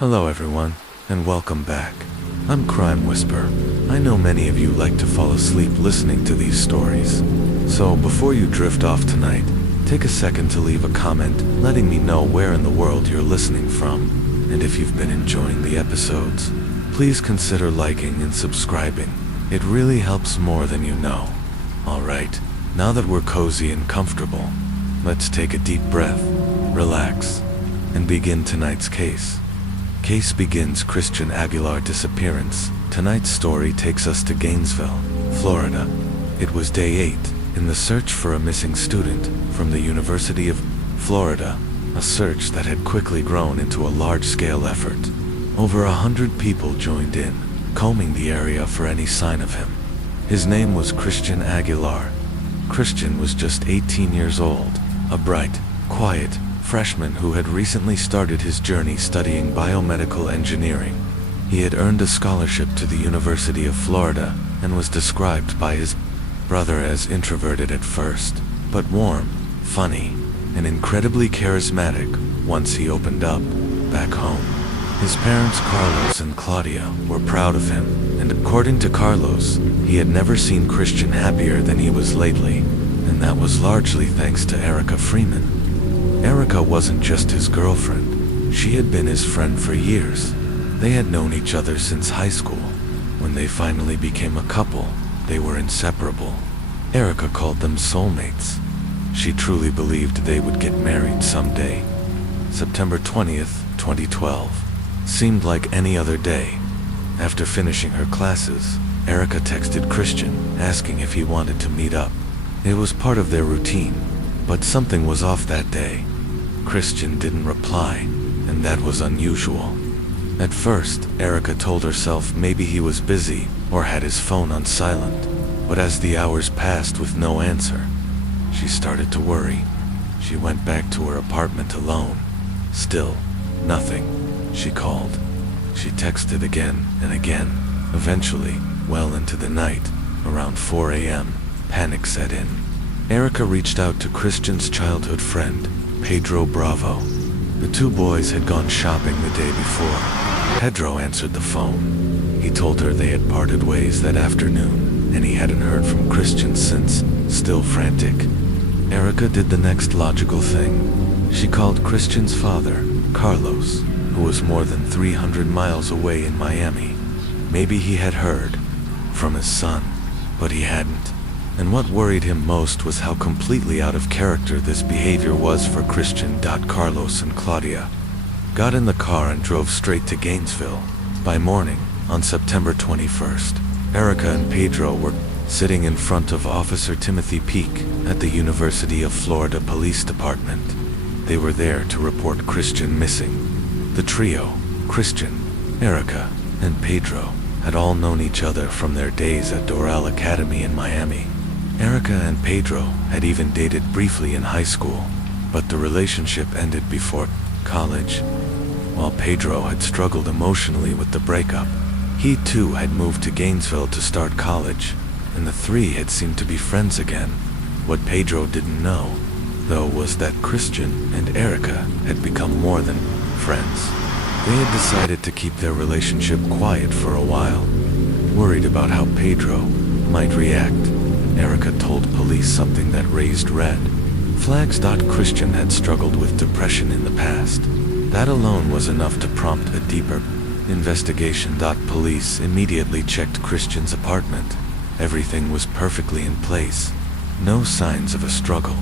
Hello everyone, and welcome back. I'm Crime Whisper. I know many of you like to fall asleep listening to these stories. So before you drift off tonight, take a second to leave a comment letting me know where in the world you're listening from. And if you've been enjoying the episodes, please consider liking and subscribing. It really helps more than you know. Alright, now that we're cozy and comfortable, let's take a deep breath, relax, and begin tonight's case. Case begins Christian Aguilar disappearance. Tonight's story takes us to Gainesville, Florida. It was day 8 in the search for a missing student from the University of Florida, a search that had quickly grown into a large-scale effort. Over 100 people joined in, combing the area for any sign of him. His name was Christian Aguilar. Christian was just 18 years old, a bright, quiet freshman who had recently started his journey studying biomedical engineering. He had earned a scholarship to the University of Florida and was described by his brother as introverted at first, but warm, funny, and incredibly charismatic once he opened up back home. His parents, Carlos and Claudia, were proud of him, and according to Carlos, he had never seen Christian happier than he was lately, and that was largely thanks to Erica Freeman. Erica wasn't just his girlfriend, she had been his friend for years. They had known each other since high school. When they finally became a couple, they were inseparable. Erica called them soulmates. She truly believed they would get married someday. September 20th, 2012, seemed like any other day. After finishing her classes, Erica texted Christian, asking if he wanted to meet up. It was part of their routine, but something was off that day. Christian didn't reply, and that was unusual. At first, Erica told herself maybe he was busy or had his phone on silent, but as the hours passed with no answer, she started to worry. She went back to her apartment alone. Still, nothing. She called. She texted again and again. Eventually, well into the night, around 4 a.m., panic set in. Erica reached out to Christian's childhood friend, Pedro Bravo. The two boys had gone shopping the day before. Pedro answered the phone. He told her they had parted ways that afternoon, and he hadn't heard from Christian since, still frantic. Erica did the next logical thing. She called Christian's father, Carlos, who was more than 300 miles away in Miami. Maybe he had heard from his son, but he hadn't. And what worried him most was how completely out of character this behavior was for Christian. Carlos and Claudia got in the car and drove straight to Gainesville. By morning, on September 21st, Erica and Pedro were sitting in front of Officer Timothy Peake at the University of Florida Police Department. They were there to report Christian missing. The trio, Christian, Erica, and Pedro, had all known each other from their days at Doral Academy in Miami. Erica and Pedro had even dated briefly in high school, but the relationship ended before college. While Pedro had struggled emotionally with the breakup, he too had moved to Gainesville to start college, and the three had seemed to be friends again. What Pedro didn't know, though, was that Christian and Erica had become more than friends. They had decided to keep their relationship quiet for a while. Worried about how Pedro might react, Erica told police something that raised red flags. Christian had struggled with depression in the past. That alone was enough to prompt a deeper investigation. Police immediately checked Christian's apartment. Everything was perfectly in place. No signs of a struggle.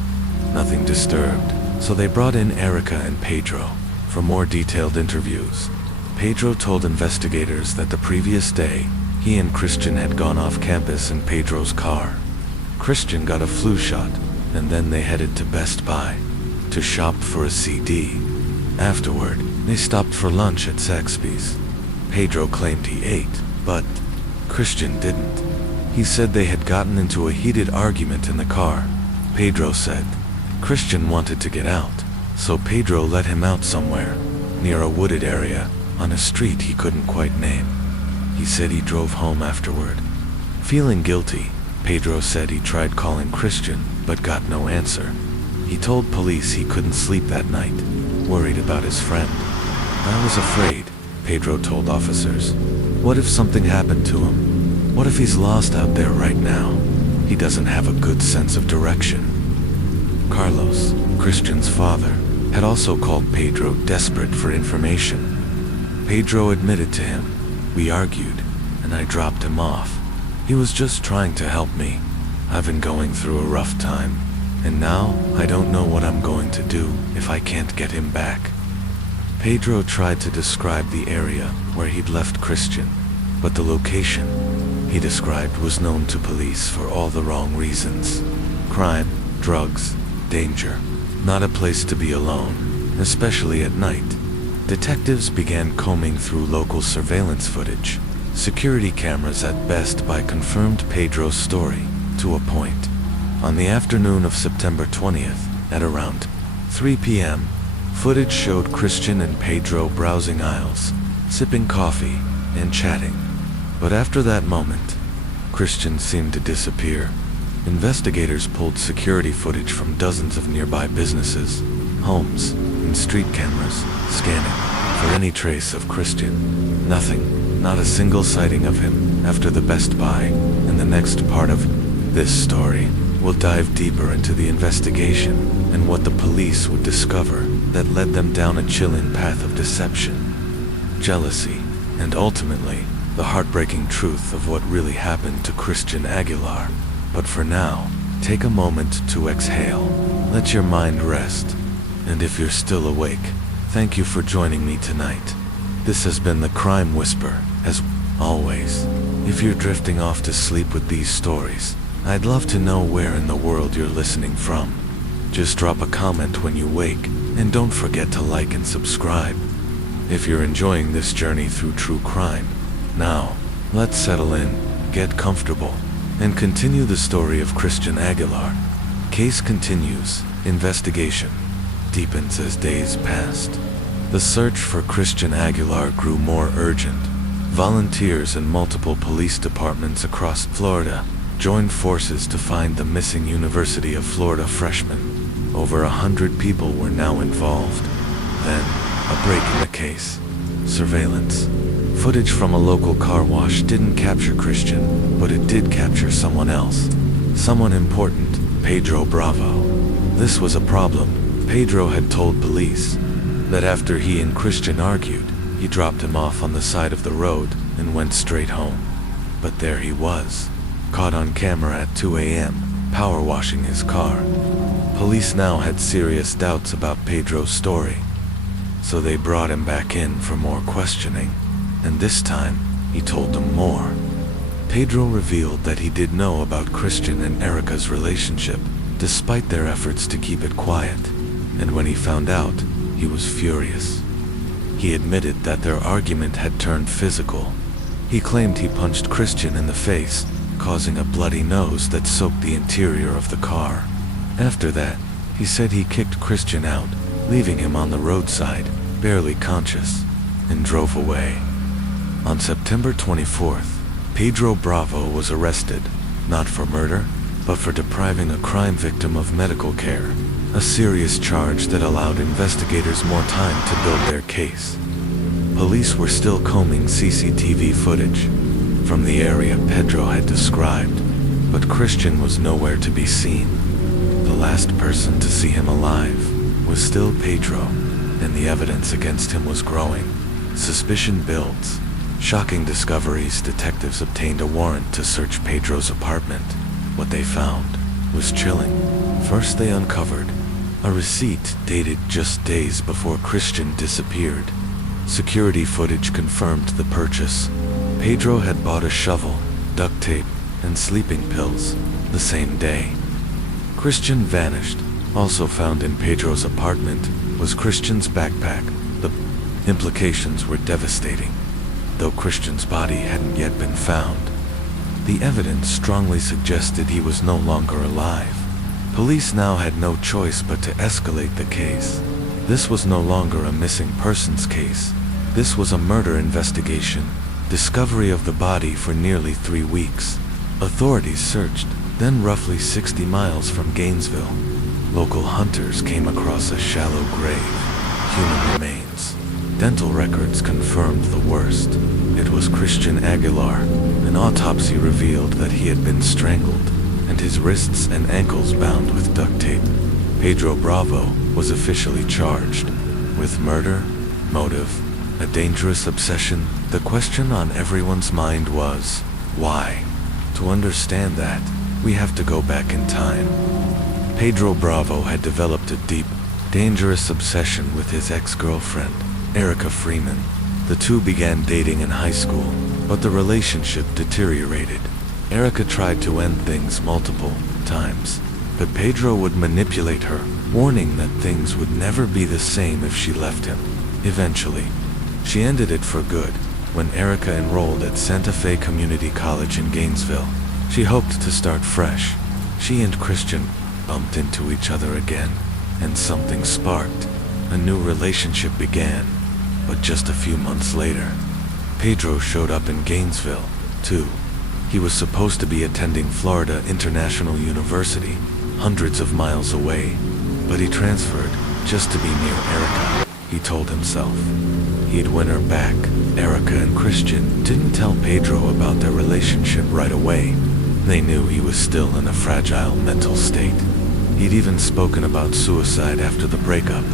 Nothing disturbed. So they brought in Erica and Pedro for more detailed interviews. Pedro told investigators that the previous day, he and Christian had gone off campus in Pedro's car. Christian got a flu shot, and then they headed to Best Buy to shop for a CD. Afterward, they stopped for lunch at Zaxby's. Pedro claimed he ate, but Christian didn't. He said they had gotten into a heated argument in the car. Pedro said Christian wanted to get out, so Pedro let him out somewhere, near a wooded area, on a street he couldn't quite name. He said he drove home afterward. Feeling guilty, Pedro said he tried calling Christian, but got no answer. He told police he couldn't sleep that night, worried about his friend. "I was afraid," Pedro told officers. What if something happened to him? What if he's lost out there right now? He doesn't have a good sense of direction. Carlos, Christian's father, had also called Pedro, desperate for information. Pedro admitted to him. We argued, and I dropped him off. He was just trying to help me. I've been going through a rough time, and now I don't know what I'm going to do if I can't get him back. Pedro tried to describe the area where he'd left Christian, but the location he described was known to police for all the wrong reasons. Crime, drugs, danger. Not a place to be alone, especially at night. Detectives began combing through local surveillance footage. Security cameras at Best Buy confirmed Pedro's story to a point. On the afternoon of September 20th, at around 3 p.m., footage showed Christian and Pedro browsing aisles, sipping coffee, and chatting. But after that moment, Christian seemed to disappear. Investigators pulled security footage from dozens of nearby businesses, homes, and street cameras, scanning for any trace of Christian. Nothing, not a single sighting of him after the Best Buy. In the next part of this story, we'll dive deeper into the investigation and what the police would discover that led them down a chilling path of deception, jealousy, and ultimately, the heartbreaking truth of what really happened to Christian Aguilar. But for now, take a moment to exhale, let your mind rest, and if you're still awake, thank you for joining me tonight. This has been the Crime Whisper. As always, if you're drifting off to sleep with these stories, I'd love to know where in the world you're listening from. Just drop a comment when you wake, and don't forget to like and subscribe. If you're enjoying this journey through true crime, now, let's settle in, get comfortable, and continue the story of Christian Aguilar. Case continues, investigation deepens as days passed. The search for Christian Aguilar grew more urgent. Volunteers in multiple police departments across Florida joined forces to find the missing University of Florida freshman. Over 100 people were now involved. Then, a break in the case. Surveillance. Footage from a local car wash didn't capture Christian, but it did capture someone else. Someone important, Pedro Bravo. This was a problem. Pedro had told police that after he and Christian argued, he dropped him off on the side of the road and went straight home. But there he was, caught on camera at 2 a.m., power washing his car. Police now had serious doubts about Pedro's story, so they brought him back in for more questioning, and this time, he told them more. Pedro revealed that he did know about Christian and Erica's relationship, despite their efforts to keep it quiet, and when he found out, he was furious. He admitted that their argument had turned physical. He claimed he punched Christian in the face, causing a bloody nose that soaked the interior of the car. After that, he said he kicked Christian out, leaving him on the roadside, barely conscious, and drove away. On September 24th, Pedro Bravo was arrested, not for murder, but for depriving a crime victim of medical care, a serious charge that allowed investigators more time to build their case. Police were still combing CCTV footage from the area Pedro had described, but Christian was nowhere to be seen. The last person to see him alive was still Pedro, and the evidence against him was growing. Suspicion builds. Shocking discoveries. Detectives obtained a warrant to search Pedro's apartment. What they found was chilling. First, they uncovered a receipt dated just days before Christian disappeared. Security footage confirmed the purchase. Pedro had bought a shovel, duct tape, and sleeping pills the same day. Christian vanished. Also found in Pedro's apartment was Christian's backpack. The implications were devastating. Though Christian's body hadn't yet been found, the evidence strongly suggested he was no longer alive. Police now had no choice but to escalate the case. This was no longer a missing persons case. This was a murder investigation. Discovery of the body for nearly 3 weeks. Authorities searched. Then roughly 60 miles from Gainesville, local hunters came across a shallow grave. Human remains. Dental records confirmed the worst. It was Christian Aguilar. An autopsy revealed that he had been strangled, and his wrists and ankles bound with duct tape. Pedro Bravo was officially charged with murder, motive, a dangerous obsession. The question on everyone's mind was, why? To understand that, we have to go back in time. Pedro Bravo had developed a deep, dangerous obsession with his ex-girlfriend, Erica Freeman. The two began dating in high school, but the relationship deteriorated. Erica tried to end things multiple times, but Pedro would manipulate her, warning that things would never be the same if she left him. Eventually, she ended it for good when Erica enrolled at Santa Fe Community College in Gainesville. She hoped to start fresh. She and Christian bumped into each other again, and something sparked. A new relationship began. But just a few months later, Pedro showed up in Gainesville, too. He was supposed to be attending Florida International University, hundreds of miles away, but he transferred just to be near Erica, he told himself. He'd win her back. Erica and Christian didn't tell Pedro about their relationship right away. They knew he was still in a fragile mental state. He'd even spoken about suicide after the breakup.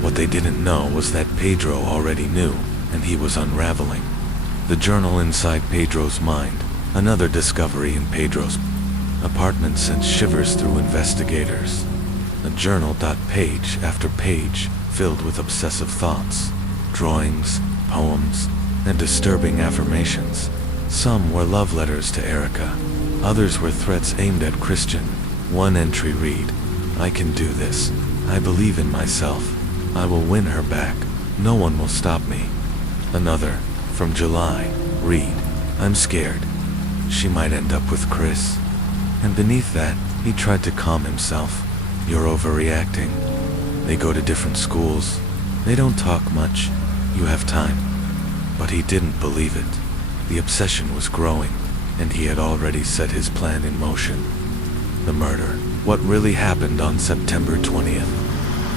What they didn't know was that Pedro already knew, and he was unraveling. The journal inside Pedro's mind, another discovery in Pedro's apartment, sent shivers through investigators. A journal, page after page, filled with obsessive thoughts, drawings, poems, and disturbing affirmations. Some were love letters to Erica. Others were threats aimed at Christian. One entry read, "I can do this. I believe in myself. I will win her back. No one will stop me." Another, from July, read, "I'm scared. She might end up with Chris." And beneath that, he tried to calm himself. "You're overreacting. They go to different schools. They don't talk much. You have time." But he didn't believe it. The obsession was growing, and he had already set his plan in motion. The murder. What really happened on September 20th?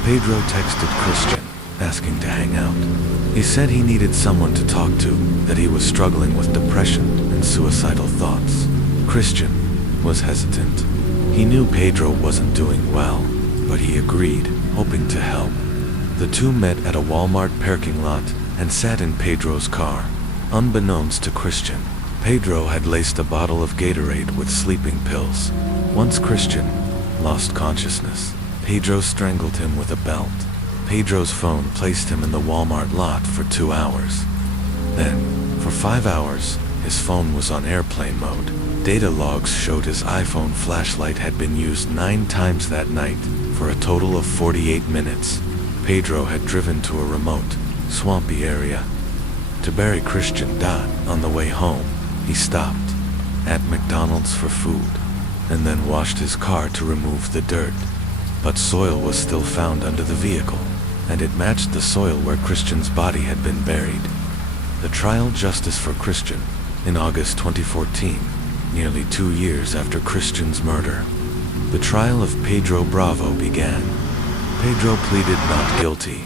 Pedro texted Christian, asking to hang out. He said he needed someone to talk to, that he was struggling with depression and suicidal thoughts. Christian was hesitant. He knew Pedro wasn't doing well, but he agreed, hoping to help. The two met at a Walmart parking lot and sat in Pedro's car. Unbeknownst to Christian, Pedro had laced a bottle of Gatorade with sleeping pills. Once Christian lost consciousness, Pedro strangled him with a belt. Pedro's phone placed him in the Walmart lot for 2 hours. Then, for 5 hours, his phone was on airplane mode. Data logs showed his iPhone flashlight had been used 9 times that night, for a total of 48 minutes. Pedro had driven to a remote, swampy area to bury Christian. On the way home, he stopped at McDonald's for food, and then washed his car to remove the dirt. But soil was still found under the vehicle, and it matched the soil where Christian's body had been buried. The trial justice for Christian, in August 2014, nearly 2 years after Christian's murder. The trial of Pedro Bravo began. Pedro pleaded not guilty.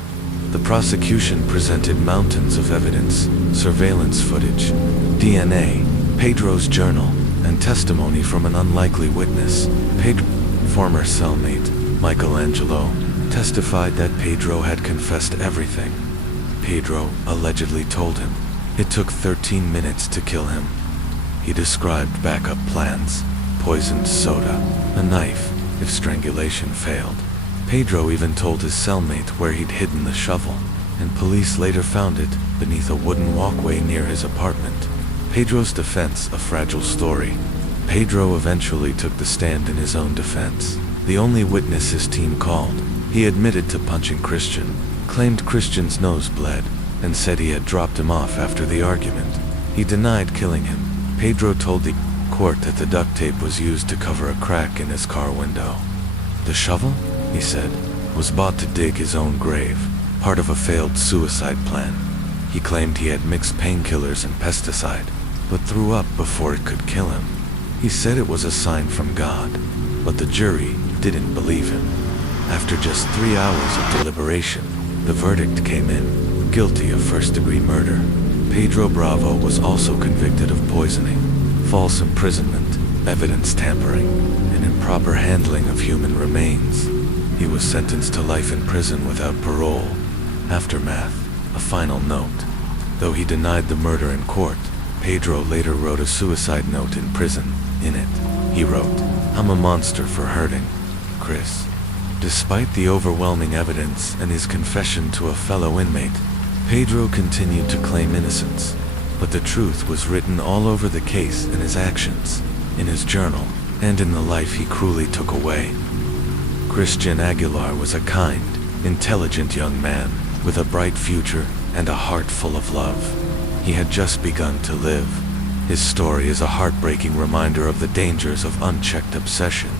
The prosecution presented mountains of evidence, surveillance footage, DNA, Pedro's journal, and testimony from an unlikely witness. Pedro's former cellmate, Michelangelo, testified that Pedro had confessed everything. Pedro allegedly told him it took 13 minutes to kill him. He described backup plans, poisoned soda, a knife, if strangulation failed. Pedro even told his cellmate where he'd hidden the shovel, and police later found it beneath a wooden walkway near his apartment. Pedro's defense, a fragile story. Pedro eventually took the stand in his own defense. The only witness his team called, he admitted to punching Christian, claimed Christian's nose bled, and said he had dropped him off after the argument. He denied killing him. Pedro told the court that the duct tape was used to cover a crack in his car window. The shovel, he said, was bought to dig his own grave, part of a failed suicide plan. He claimed he had mixed painkillers and pesticide, but threw up before it could kill him. He said it was a sign from God, but the jury didn't believe him. After just 3 hours of deliberation, the verdict came in, guilty of first-degree murder. Pedro Bravo was also convicted of poisoning, false imprisonment, evidence tampering, and improper handling of human remains. He was sentenced to life in prison without parole. Aftermath, a final note. Though he denied the murder in court, Pedro later wrote a suicide note in prison. In it, he wrote, "I'm a monster for hurting Chris." Despite the overwhelming evidence and his confession to a fellow inmate, Pedro continued to claim innocence. But the truth was written all over the case in his actions, in his journal, and in the life he cruelly took away. Christian Aguilar was a kind, intelligent young man with a bright future and a heart full of love. He had just begun to live. His story is a heartbreaking reminder of the dangers of unchecked obsession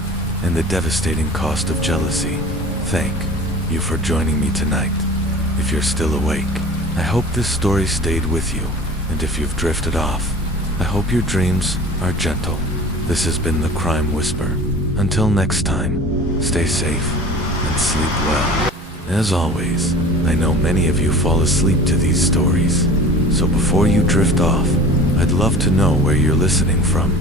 and the devastating cost of jealousy. Thank you for joining me tonight. If you're still awake, I hope this story stayed with you, and if you've drifted off, I hope your dreams are gentle. This has been the Crime Whisper. Until next time, stay safe and sleep well. As always, I know many of you fall asleep to these stories, so before you drift off, I'd love to know where you're listening from.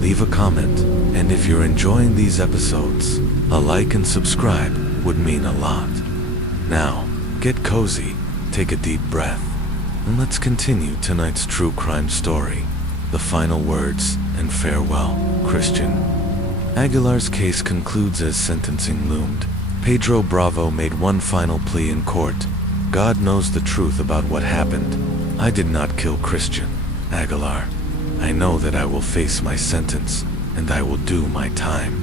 Leave a comment, and if you're enjoying these episodes, a like and subscribe would mean a lot. Now, get cozy, take a deep breath, and let's continue tonight's true crime story. The final words and farewell, Christian. Aguilar's case concludes as sentencing loomed. Pedro Bravo made one final plea in court. God knows the truth about what happened. I did not kill Christian Aguilar. I know that I will face my sentence, and I will do my time.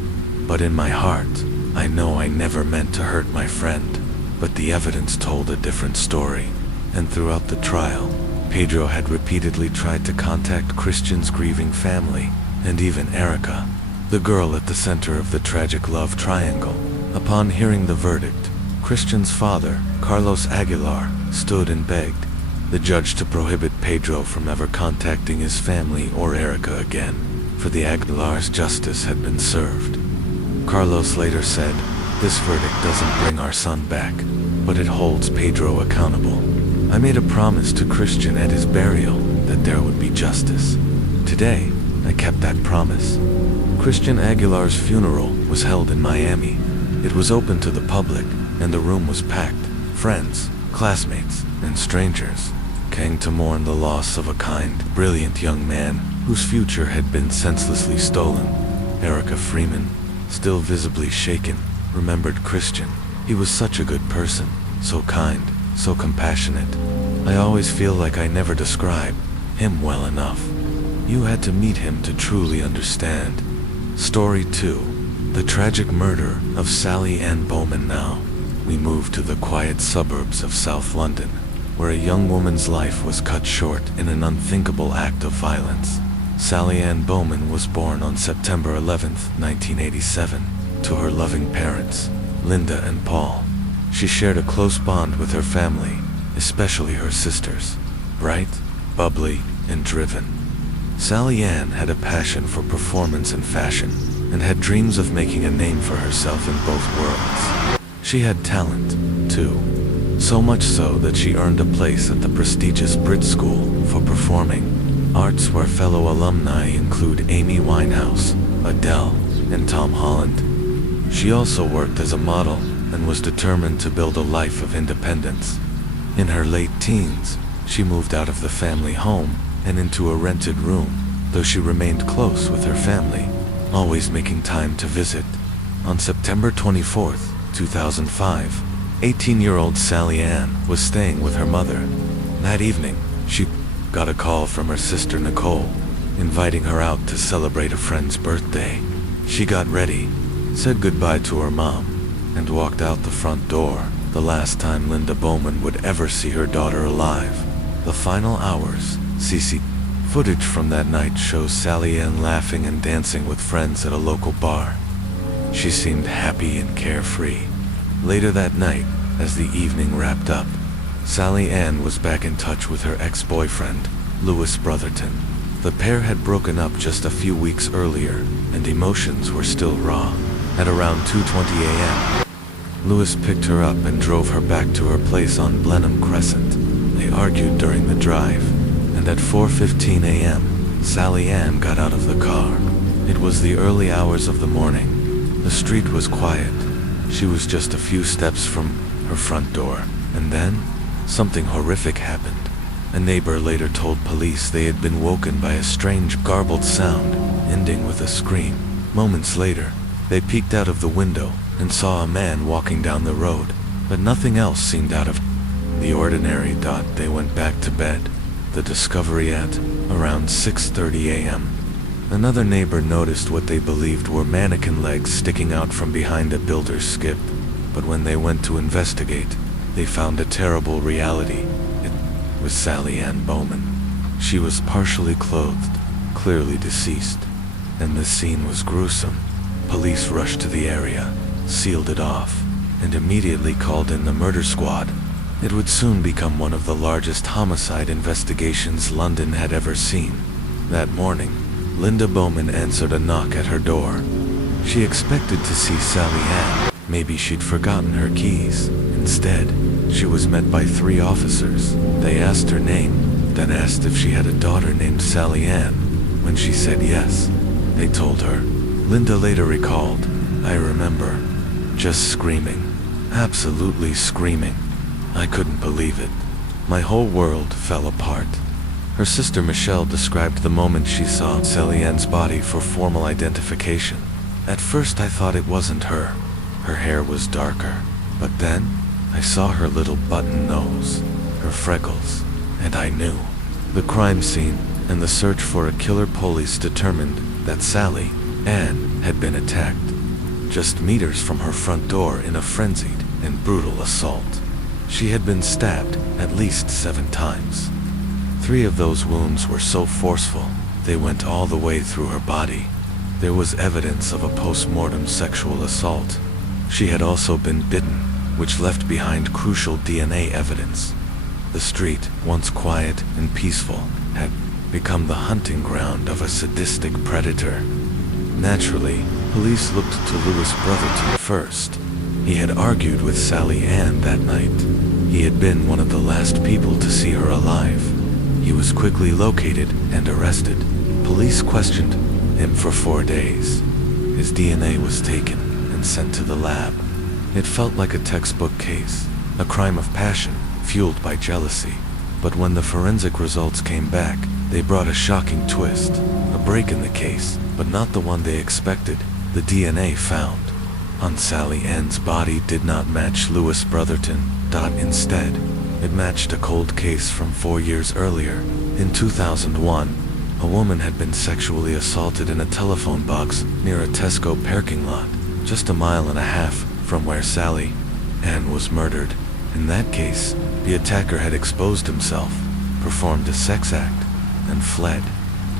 But in my heart, I know I never meant to hurt my friend. But the evidence told a different story. And throughout the trial, Pedro had repeatedly tried to contact Christian's grieving family, and even Erica, the girl at the center of the tragic love triangle. Upon hearing the verdict, Christian's father, Carlos Aguilar, stood and begged the judge to prohibit Pedro from ever contacting his family or Erica again, for the Aguilar's justice had been served. Carlos later said, "This verdict doesn't bring our son back, but it holds Pedro accountable. I made a promise to Christian at his burial that there would be justice. Today, I kept that promise." Christian Aguilar's funeral was held in Miami. It was open to the public, and the room was packed. Friends, classmates, and strangers came to mourn the loss of a kind, brilliant young man whose future had been senselessly stolen. Erica Freeman, still visibly shaken, remembered Christian. He was such a good person, so kind, so compassionate. I always feel like I never describe him well enough. You had to meet him to truly understand. Story 2. The tragic murder of Sally Ann Bowman. Now, we move to the quiet suburbs of South London, where a young woman's life was cut short in an unthinkable act of violence. Sally Ann Bowman was born on September 11, 1987, to her loving parents, Linda and Paul. She shared a close bond with her family, especially her sisters, bright, bubbly, and driven. Sally Ann had a passion for performance and fashion, and had dreams of making a name for herself in both worlds. She had talent, too, so much so that she earned a place at the prestigious Brit School for Performing Arts, where fellow alumni include Amy Winehouse, Adele, and Tom Holland. She also worked as a model and was determined to build a life of independence. In her late teens, she moved out of the family home and into a rented room, though she remained close with her family, always making time to visit. On September 24, 2005, 18-year-old Sally Ann was staying with her mother. That evening, she got a call from her sister Nicole, inviting her out to celebrate a friend's birthday. She got ready, said goodbye to her mom, and walked out the front door, the last time Linda Bowman would ever see her daughter alive. The final hours, CC footage from that night shows Sally Ann laughing and dancing with friends at a local bar. She seemed happy and carefree. Later that night, as the evening wrapped up, Sally Ann was back in touch with her ex-boyfriend, Lewis Brotherton. The pair had broken up just a few weeks earlier, and emotions were still raw. At around 2:20 a.m., Lewis picked her up and drove her back to her place on Blenheim Crescent. They argued during the drive, and at 4:15 a.m., Sally Ann got out of the car. It was the early hours of the morning. The street was quiet. She was just a few steps from her front door, and then something horrific happened. A neighbor later told police they had been woken by a strange garbled sound, ending with a scream. Moments later, they peeked out of the window and saw a man walking down the road, but nothing else seemed out of the ordinary. They went back to bed. The discovery at around 6:30 a.m. Another neighbor noticed what they believed were mannequin legs sticking out from behind a builder's skip, but when they went to investigate, they found a terrible reality. It was Sally Ann Bowman. She was partially clothed, clearly deceased, and the scene was gruesome. Police rushed to the area, sealed it off, and immediately called in the murder squad. It would soon become one of the largest homicide investigations London had ever seen. That morning, Linda Bowman answered a knock at her door. She expected to see Sally Ann. Maybe she'd forgotten her keys. Instead, she was met by 3 officers. They asked her name, then asked if she had a daughter named Sally Ann. When she said yes, they told her. Linda later recalled, "I remember just screaming, absolutely screaming. I couldn't believe it. My whole world fell apart." Her sister Michelle described the moment she saw Sally Ann's body for formal identification. "At first I thought it wasn't her. Her hair was darker. But then, I saw her little button nose, her freckles, and I knew." The crime scene and the search for a killer. Police determined that Sally Ann had been attacked just meters from her front door in a frenzied and brutal assault. She had been stabbed at least 7 times. 3 of those wounds were so forceful, they went all the way through her body. There was evidence of a post-mortem sexual assault. She had also been bitten, which left behind crucial DNA evidence. The street, once quiet and peaceful, had become the hunting ground of a sadistic predator. Naturally, police looked to Louis Brotherton first. He had argued with Sally Ann that night. He had been one of the last people to see her alive. He was quickly located and arrested. Police questioned him for 4 days. His DNA was taken and sent to the lab. It felt like a textbook case, a crime of passion fueled by jealousy. But when the forensic results came back, they brought a shocking twist. A break in the case, but not the one they expected. The DNA found on Sally Ann's body did not match Louis Brotherton. Instead, it matched a cold case from 4 years earlier. In 2001, a woman had been sexually assaulted in a telephone box near a Tesco parking lot, just a mile and a half from where Sally Ann was murdered. In that case, the attacker had exposed himself, performed a sex act, and fled.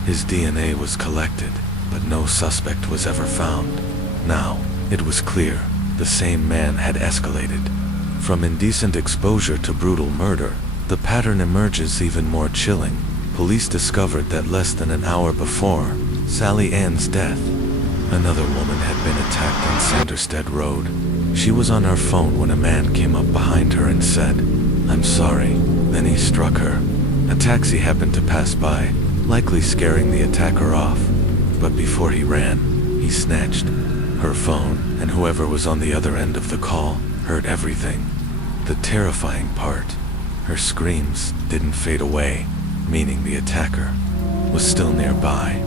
His DNA was collected, but no suspect was ever found. Now, it was clear the same man had escalated. From indecent exposure to brutal murder, the pattern emerges even more chilling. Police discovered that less than an hour before Sally Ann's death, another woman had been attacked on Sanderstead Road. She was on her phone when a man came up behind her and said, "I'm sorry." Then he struck her. A taxi happened to pass by, likely scaring the attacker off. But before he ran, he snatched her phone, and whoever was on the other end of the call heard everything. The terrifying part, her screams didn't fade away, meaning the attacker was still nearby,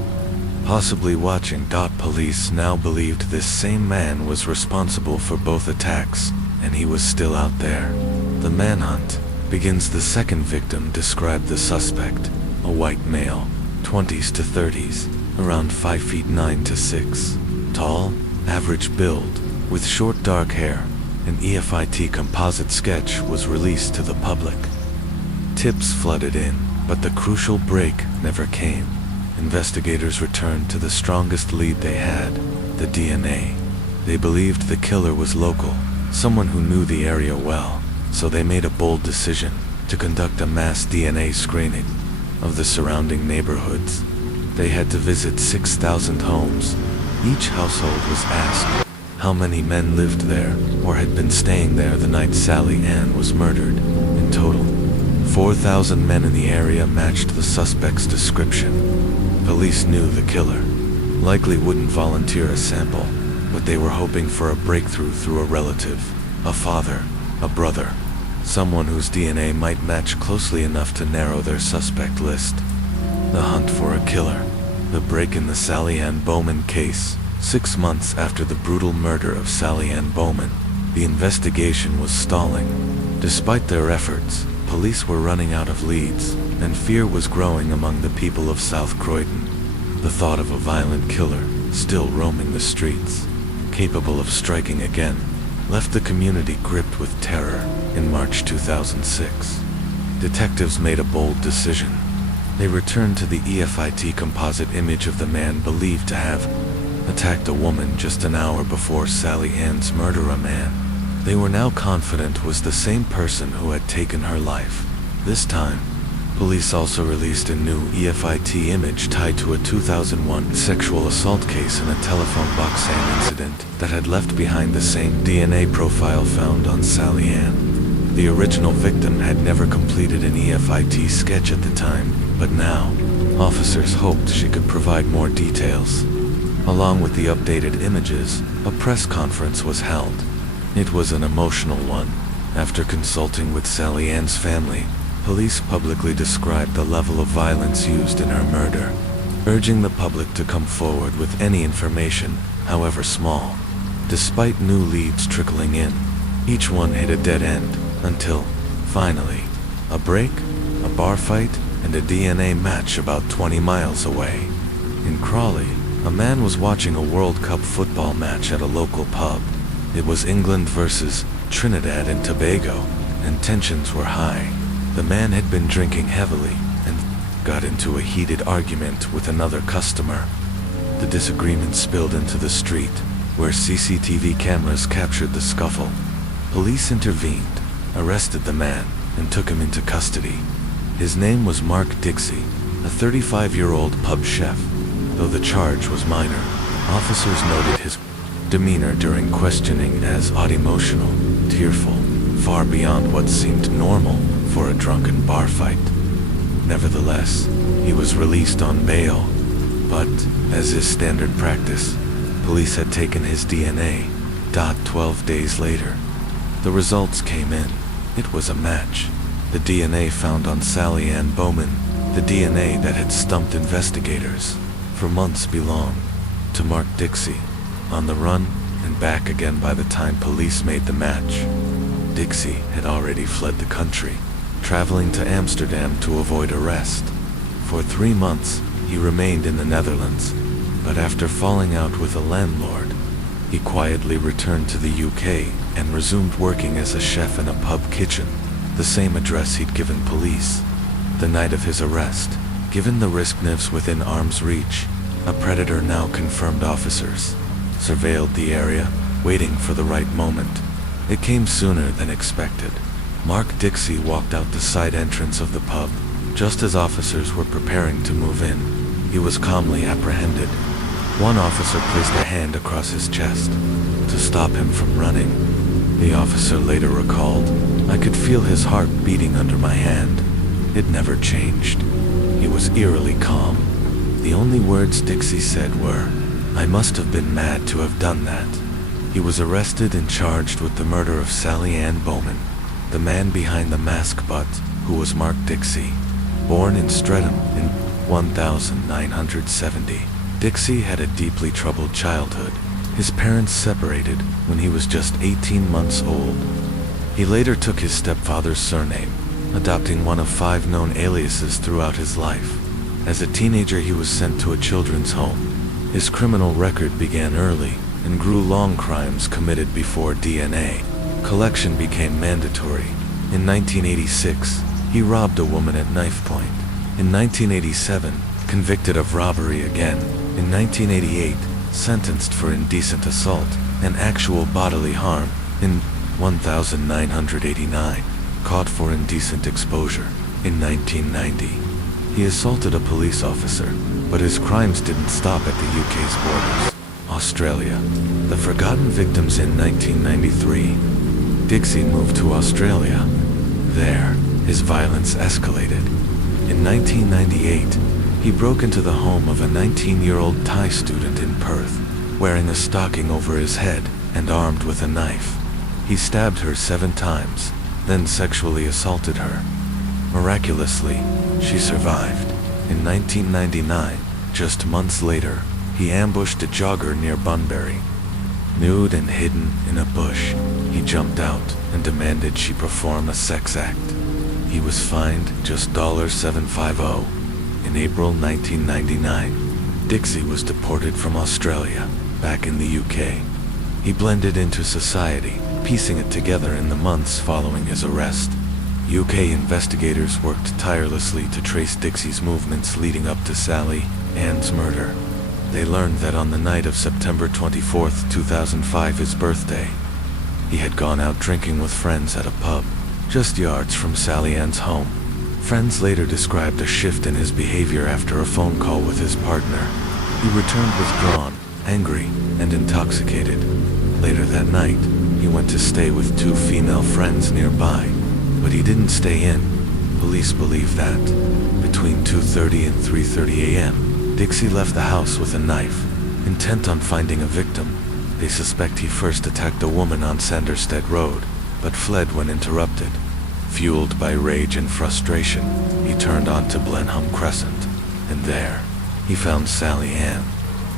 possibly watching. Police now believed this same man was responsible for both attacks, and he was still out there. The manhunt begins. The second victim described the suspect, a white male, 20s to 30s, around 5 feet 9 to 6, tall, average build, with short dark hair. An EFIT composite sketch was released to the public. Tips flooded in, but the crucial break never came. Investigators returned to the strongest lead they had, the DNA. They believed the killer was local, someone who knew the area well, so they made a bold decision to conduct a mass DNA screening of the surrounding neighborhoods. They had to visit 6,000 homes. Each household was asked how many men lived there or had been staying there the night Sally Ann was murdered. In total, 4,000 men in the area matched the suspect's description. Police knew the killer likely wouldn't volunteer a sample, but they were hoping for a breakthrough through a relative, a father, a brother, someone whose DNA might match closely enough to narrow their suspect list. The hunt for a killer. The break in the Sally Ann Bowman case. 6 months after the brutal murder of Sally Ann Bowman, the investigation was stalling. Despite their efforts, police were running out of leads, and fear was growing among the people of South Croydon. The thought of a violent killer, still roaming the streets, capable of striking again, left the community gripped with terror. In March 2006, detectives made a bold decision. They returned to the EFIT composite image of the man believed to have attacked a woman just an hour before Sally Ann's murder. A man they were now confident was the same person who had taken her life. This time, police also released a new EFIT image tied to a 2001 sexual assault case and a telephone box sand incident that had left behind the same DNA profile found on Sally Ann. The original victim had never completed an EFIT sketch at the time, but now, officers hoped she could provide more details. Along with the updated images, a press conference was held. It was an emotional one. After consulting with Sally Ann's family, police publicly described the level of violence used in her murder, urging the public to come forward with any information, however small. Despite new leads trickling in, each one hit a dead end, until, finally, a break, a bar fight, and a DNA match about 20 miles away. In Crawley, a man was watching a World Cup football match at a local pub. It was England versus Trinidad and Tobago, and tensions were high. The man had been drinking heavily and got into a heated argument with another customer. The disagreement spilled into the street, where CCTV cameras captured the scuffle. Police intervened, arrested the man, and took him into custody. His name was Mark Dixie, a 35-year-old pub chef. Though the charge was minor, officers noted his demeanor during questioning as odd, emotional, tearful, far beyond what seemed normal for a drunken bar fight. Nevertheless, he was released on bail, but, as is standard practice, police had taken his DNA. 12 days later, the results came in. It was a match. The DNA found on Sally Ann Bowman, the DNA that had stumped investigators for months, belonged to Mark Dixie, on the run and back again by the time police made the match. Dixie had already fled the country, traveling to Amsterdam to avoid arrest. For 3 months, he remained in the Netherlands, but after falling out with a landlord, he quietly returned to the UK and resumed working as a chef in a pub kitchen, the same address he'd given police. The night of his arrest, given the risk lives within arm's reach, a predator now confirmed officers surveilled the area, waiting for the right moment. It came sooner than expected. Mark Dixie walked out the side entrance of the pub, just as officers were preparing to move in. He was calmly apprehended. One officer placed a hand across his chest to stop him from running. The officer later recalled, "I could feel his heart beating under my hand. It never changed. He was eerily calm. The only words Dixie said were, 'I must have been mad to have done that.'" He was arrested and charged with the murder of Sally Ann Bowman, the man behind the mask but who was Mark Dixie. Born in Streatham in 1970, Dixie had a deeply troubled childhood. His parents separated when he was just 18 months old. He later took his stepfather's surname, adopting one of 5 known aliases throughout his life. As a teenager, he was sent to a children's home. His criminal record began early and grew long. Crimes committed before DNA collection became mandatory. In 1986, he robbed a woman at knife point. In 1987, convicted of robbery again. In 1988, sentenced for indecent assault and actual bodily harm. In 1989, caught for indecent exposure. In 1990, he assaulted a police officer, but his crimes didn't stop at the UK's borders. Australia. The forgotten victims. In 1993, Dixie moved to Australia. There, his violence escalated. In 1998, he broke into the home of a 19-year-old Thai student in Perth, wearing a stocking over his head and armed with a knife. He stabbed her 7 times, then sexually assaulted her. Miraculously, she survived. In 1999, just months later, he ambushed a jogger near Bunbury. Nude and hidden in a bush, he jumped out and demanded she perform a sex act. He was fined just $750. In April 1999, Dixie was deported from Australia, back in the UK. He blended into society, piecing it together in the months following his arrest. UK investigators worked tirelessly to trace Dixie's movements leading up to Sally Ann's murder. They learned that on the night of September 24, 2005, his birthday, he had gone out drinking with friends at a pub, just yards from Sally Ann's home. Friends later described a shift in his behavior after a phone call with his partner. He returned withdrawn, angry, and intoxicated. Later that night, he went to stay with 2 female friends nearby, but he didn't stay in. Police believe that, between 2:30 and 3:30 a.m., Dixie left the house with a knife, intent on finding a victim. They suspect he first attacked a woman on Sanderstead Road, but fled when interrupted. Fueled by rage and frustration, he turned onto Blenheim Crescent, and there, he found Sally Ann.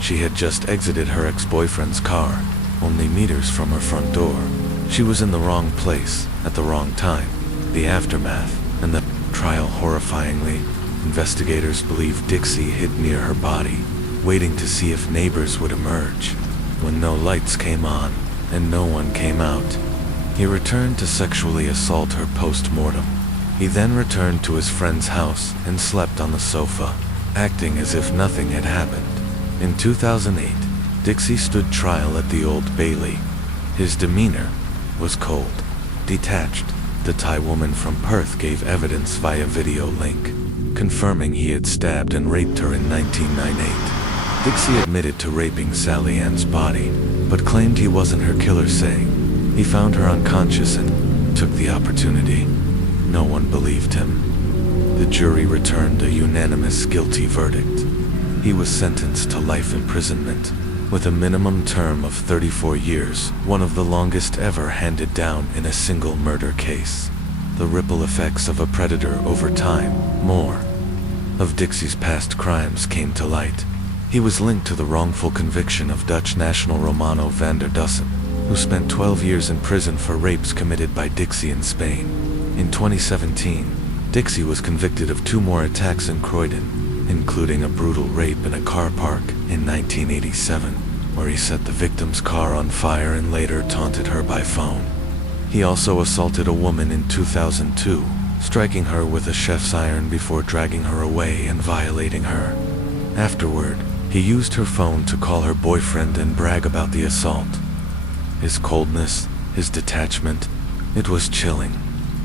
She had just exited her ex-boyfriend's car, only meters from her front door. She was in the wrong place, at the wrong time. The aftermath, and the trial horrifyingly, investigators believe Dixie hid near her body, waiting to see if neighbors would emerge. When no lights came on, and no one came out, he returned to sexually assault her post-mortem. He then returned to his friend's house and slept on the sofa, acting as if nothing had happened. In 2008, Dixie stood trial at the Old Bailey. His demeanor was cold, detached. The Thai woman from Perth gave evidence via video link, confirming he had stabbed and raped her in 1998. Dixie admitted to raping Sally Ann's body, but claimed he wasn't her killer, saying he found her unconscious and took the opportunity. No one believed him. The jury returned a unanimous guilty verdict. He was sentenced to life imprisonment, with a minimum term of 34 years, one of the longest ever handed down in a single murder case. The ripple effects of a predator over time. More of Dixie's past crimes came to light. He was linked to the wrongful conviction of Dutch national Romano van der Dussen, who spent 12 years in prison for rapes committed by Dixie in Spain. In 2017, Dixie was convicted of 2 more attacks in Croydon, including a brutal rape in a car park in 1987, where he set the victim's car on fire and later taunted her by phone. He also assaulted a woman in 2002, striking her with a chef's iron before dragging her away and violating her. Afterward, he used her phone to call her boyfriend and brag about the assault. His coldness, his detachment, it was chilling.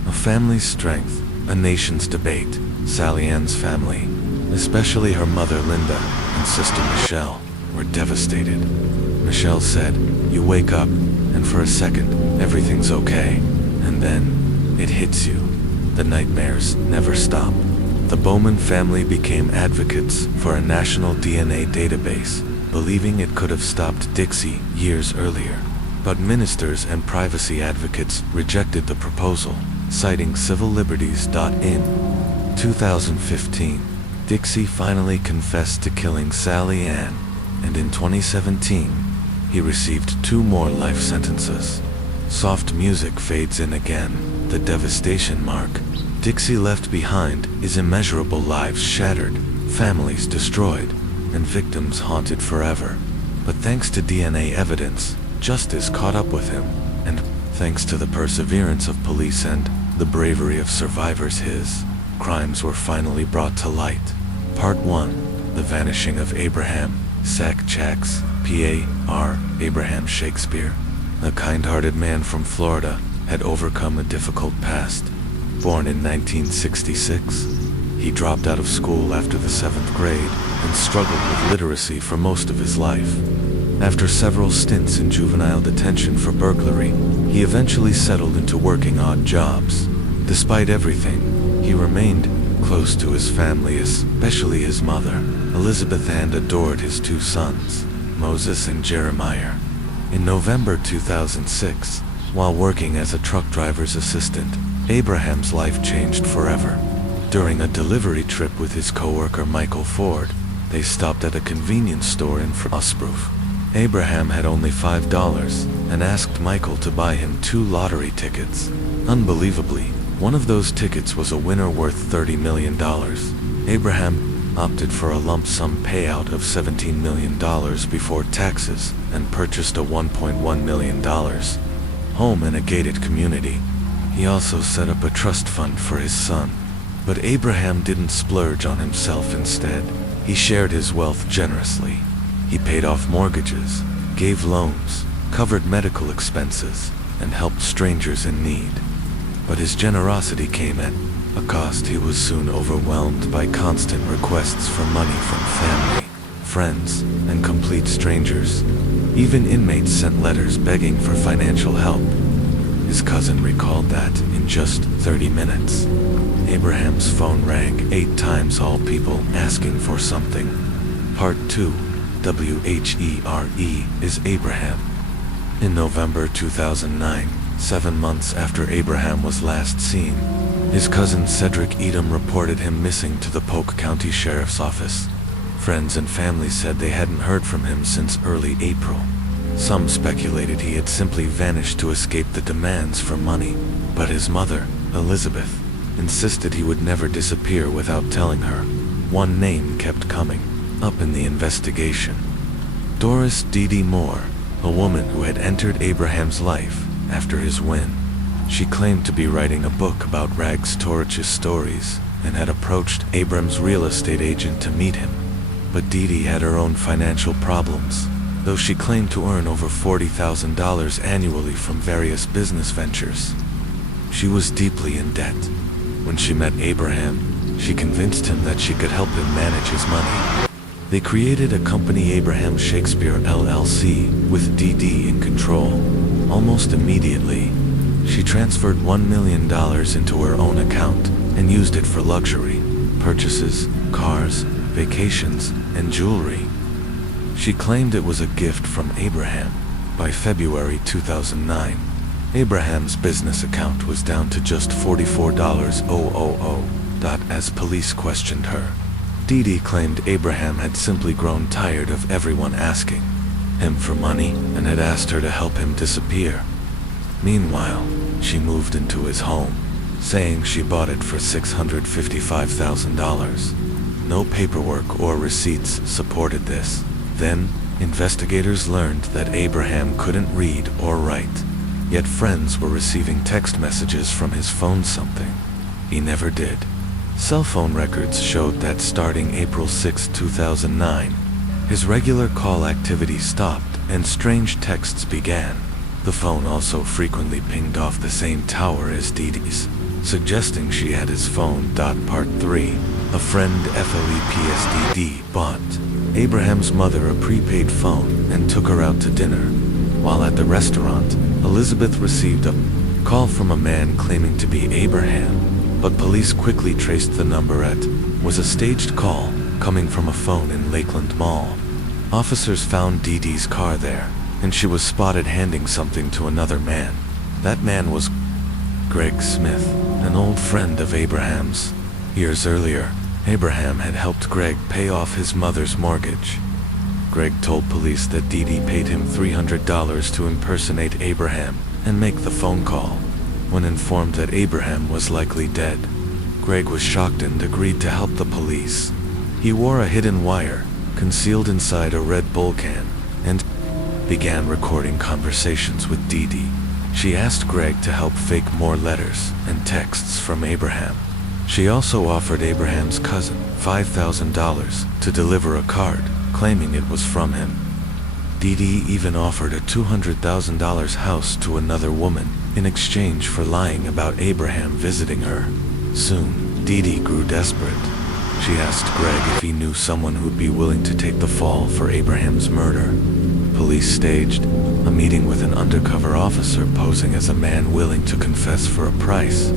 A family's strength, a nation's debate. Sally Ann's family, especially her mother Linda and sister Michelle, were devastated. Michelle said, "You wake up, and for a second, everything's okay. And then, it hits you. The nightmares never stop." The Bowman family became advocates for a national DNA database, believing it could have stopped Dixie years earlier. But ministers and privacy advocates rejected the proposal, citing civil liberties. In 2015, Dixie finally confessed to killing Sally Ann, and in 2017, he received 2 more life sentences. Soft music fades in again, the devastation mark Dixie left behind is immeasurable, lives shattered, families destroyed, and victims haunted forever. But thanks to DNA evidence, justice caught up with him, and thanks to the perseverance of police and the bravery of survivors, his crimes were finally brought to light. Part 1. The Vanishing of Abraham Sack-Chacks, P.A.R. Abraham Shakespeare. A kind-hearted man from Florida had overcome a difficult past. Born in 1966, he dropped out of school after the 7th grade and struggled with literacy for most of his life. After several stints in juvenile detention for burglary, he eventually settled into working odd jobs. Despite everything, He remained close to his family, especially his mother, Elizabeth, and adored his two sons, Moses and Jeremiah. In November 2006, while working as a truck driver's assistant, Abraham's life changed forever. During a delivery trip with his co-worker Michael Ford, they stopped at a convenience store in Frostproof. Abraham had only $5 and asked Michael to buy him 2 lottery tickets. Unbelievably, one of those tickets was a winner worth $30 million. Abraham opted for a lump sum payout of $17 million before taxes and purchased a $1.1 million home in a gated community. He also set up a trust fund for his son. But Abraham didn't splurge on himself. Instead, he shared his wealth generously. He paid off mortgages, gave loans, covered medical expenses, and helped strangers in need. But his generosity came at a cost. He was soon overwhelmed by constant requests for money from family, friends, and complete strangers. Even inmates sent letters begging for financial help. His cousin recalled that, in just 30 minutes, Abraham's phone rang 8 times, all people asking for something. Part 2, WHERE, is Abraham. In November 2009, 7 months after Abraham was last seen, his cousin Cedric Edom reported him missing to the Polk County Sheriff's Office. Friends and family said they hadn't heard from him since early April. Some speculated he had simply vanished to escape the demands for money, but his mother, Elizabeth, insisted he would never disappear without telling her. One name kept coming up in the investigation: Doris Dee Moore, a woman who had entered Abraham's life after his win. She claimed to be writing a book about Rags Torrich's stories and had approached Abraham's real estate agent to meet him. But Dee had her own financial problems, though she claimed to earn over $40,000 annually from various business ventures. She was deeply in debt. When she met Abraham, she convinced him that she could help him manage his money. They created a company, Abraham Shakespeare LLC, with Dee in control. Almost immediately, she transferred $1 million into her own account and used it for luxury purchases, cars, vacations, and jewelry. She claimed it was a gift from Abraham. By February 2009, Abraham's business account was down to just $44,000. As police questioned her, Dee claimed Abraham had simply grown tired of everyone asking him for money and had asked her to help him disappear. Meanwhile, she moved into his home, saying she bought it for $655,000. No paperwork or receipts supported this. Then, investigators learned that Abraham couldn't read or write, yet friends were receiving text messages from his phone, something he never did. Cell phone records showed that starting April 6, 2009, his regular call activity stopped and strange texts began. The phone also frequently pinged off the same tower as Dee's, suggesting she had his phone. Part 3. A friend FLEPSDD bought Abraham's mother a prepaid phone and took her out to dinner. While at the restaurant, Elizabeth received a call from a man claiming to be Abraham, but police quickly traced the number was a staged call coming from a phone in Lakeland Mall. Officers found Dee's car there, and she was spotted handing something to another man. That man was Greg Smith, an old friend of Abraham's. Years earlier, Abraham had helped Greg pay off his mother's mortgage. Greg told police that Dee paid him $300 to impersonate Abraham and make the phone call. When informed that Abraham was likely dead, Greg was shocked and agreed to help the police. He wore a hidden wire concealed inside a Red Bull can and began recording conversations with Dee. She asked Greg to help fake more letters and texts from Abraham. She also offered Abraham's cousin $5,000 to deliver a card, claiming it was from him. Dee even offered a $200,000 house to another woman in exchange for lying about Abraham visiting her. Soon, Dee grew desperate. She asked Greg if he knew someone who'd be willing to take the fall for Abraham's murder. Police staged a meeting with an undercover officer posing as a man willing to confess for a price.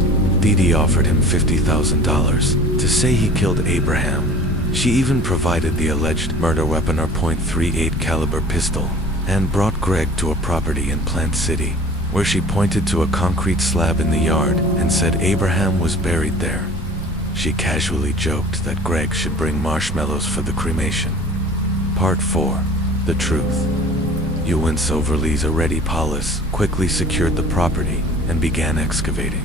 Dee offered him $50,000 to say he killed Abraham. She even provided the alleged murder weapon, a .38 caliber pistol, and brought Greg to a property in Plant City, where she pointed to a concrete slab in the yard and said Abraham was buried there. She casually joked that Greg should bring marshmallows for the cremation. Part 4. The Truth. Ewan Soverly's Already Paulus quickly secured the property and began excavating.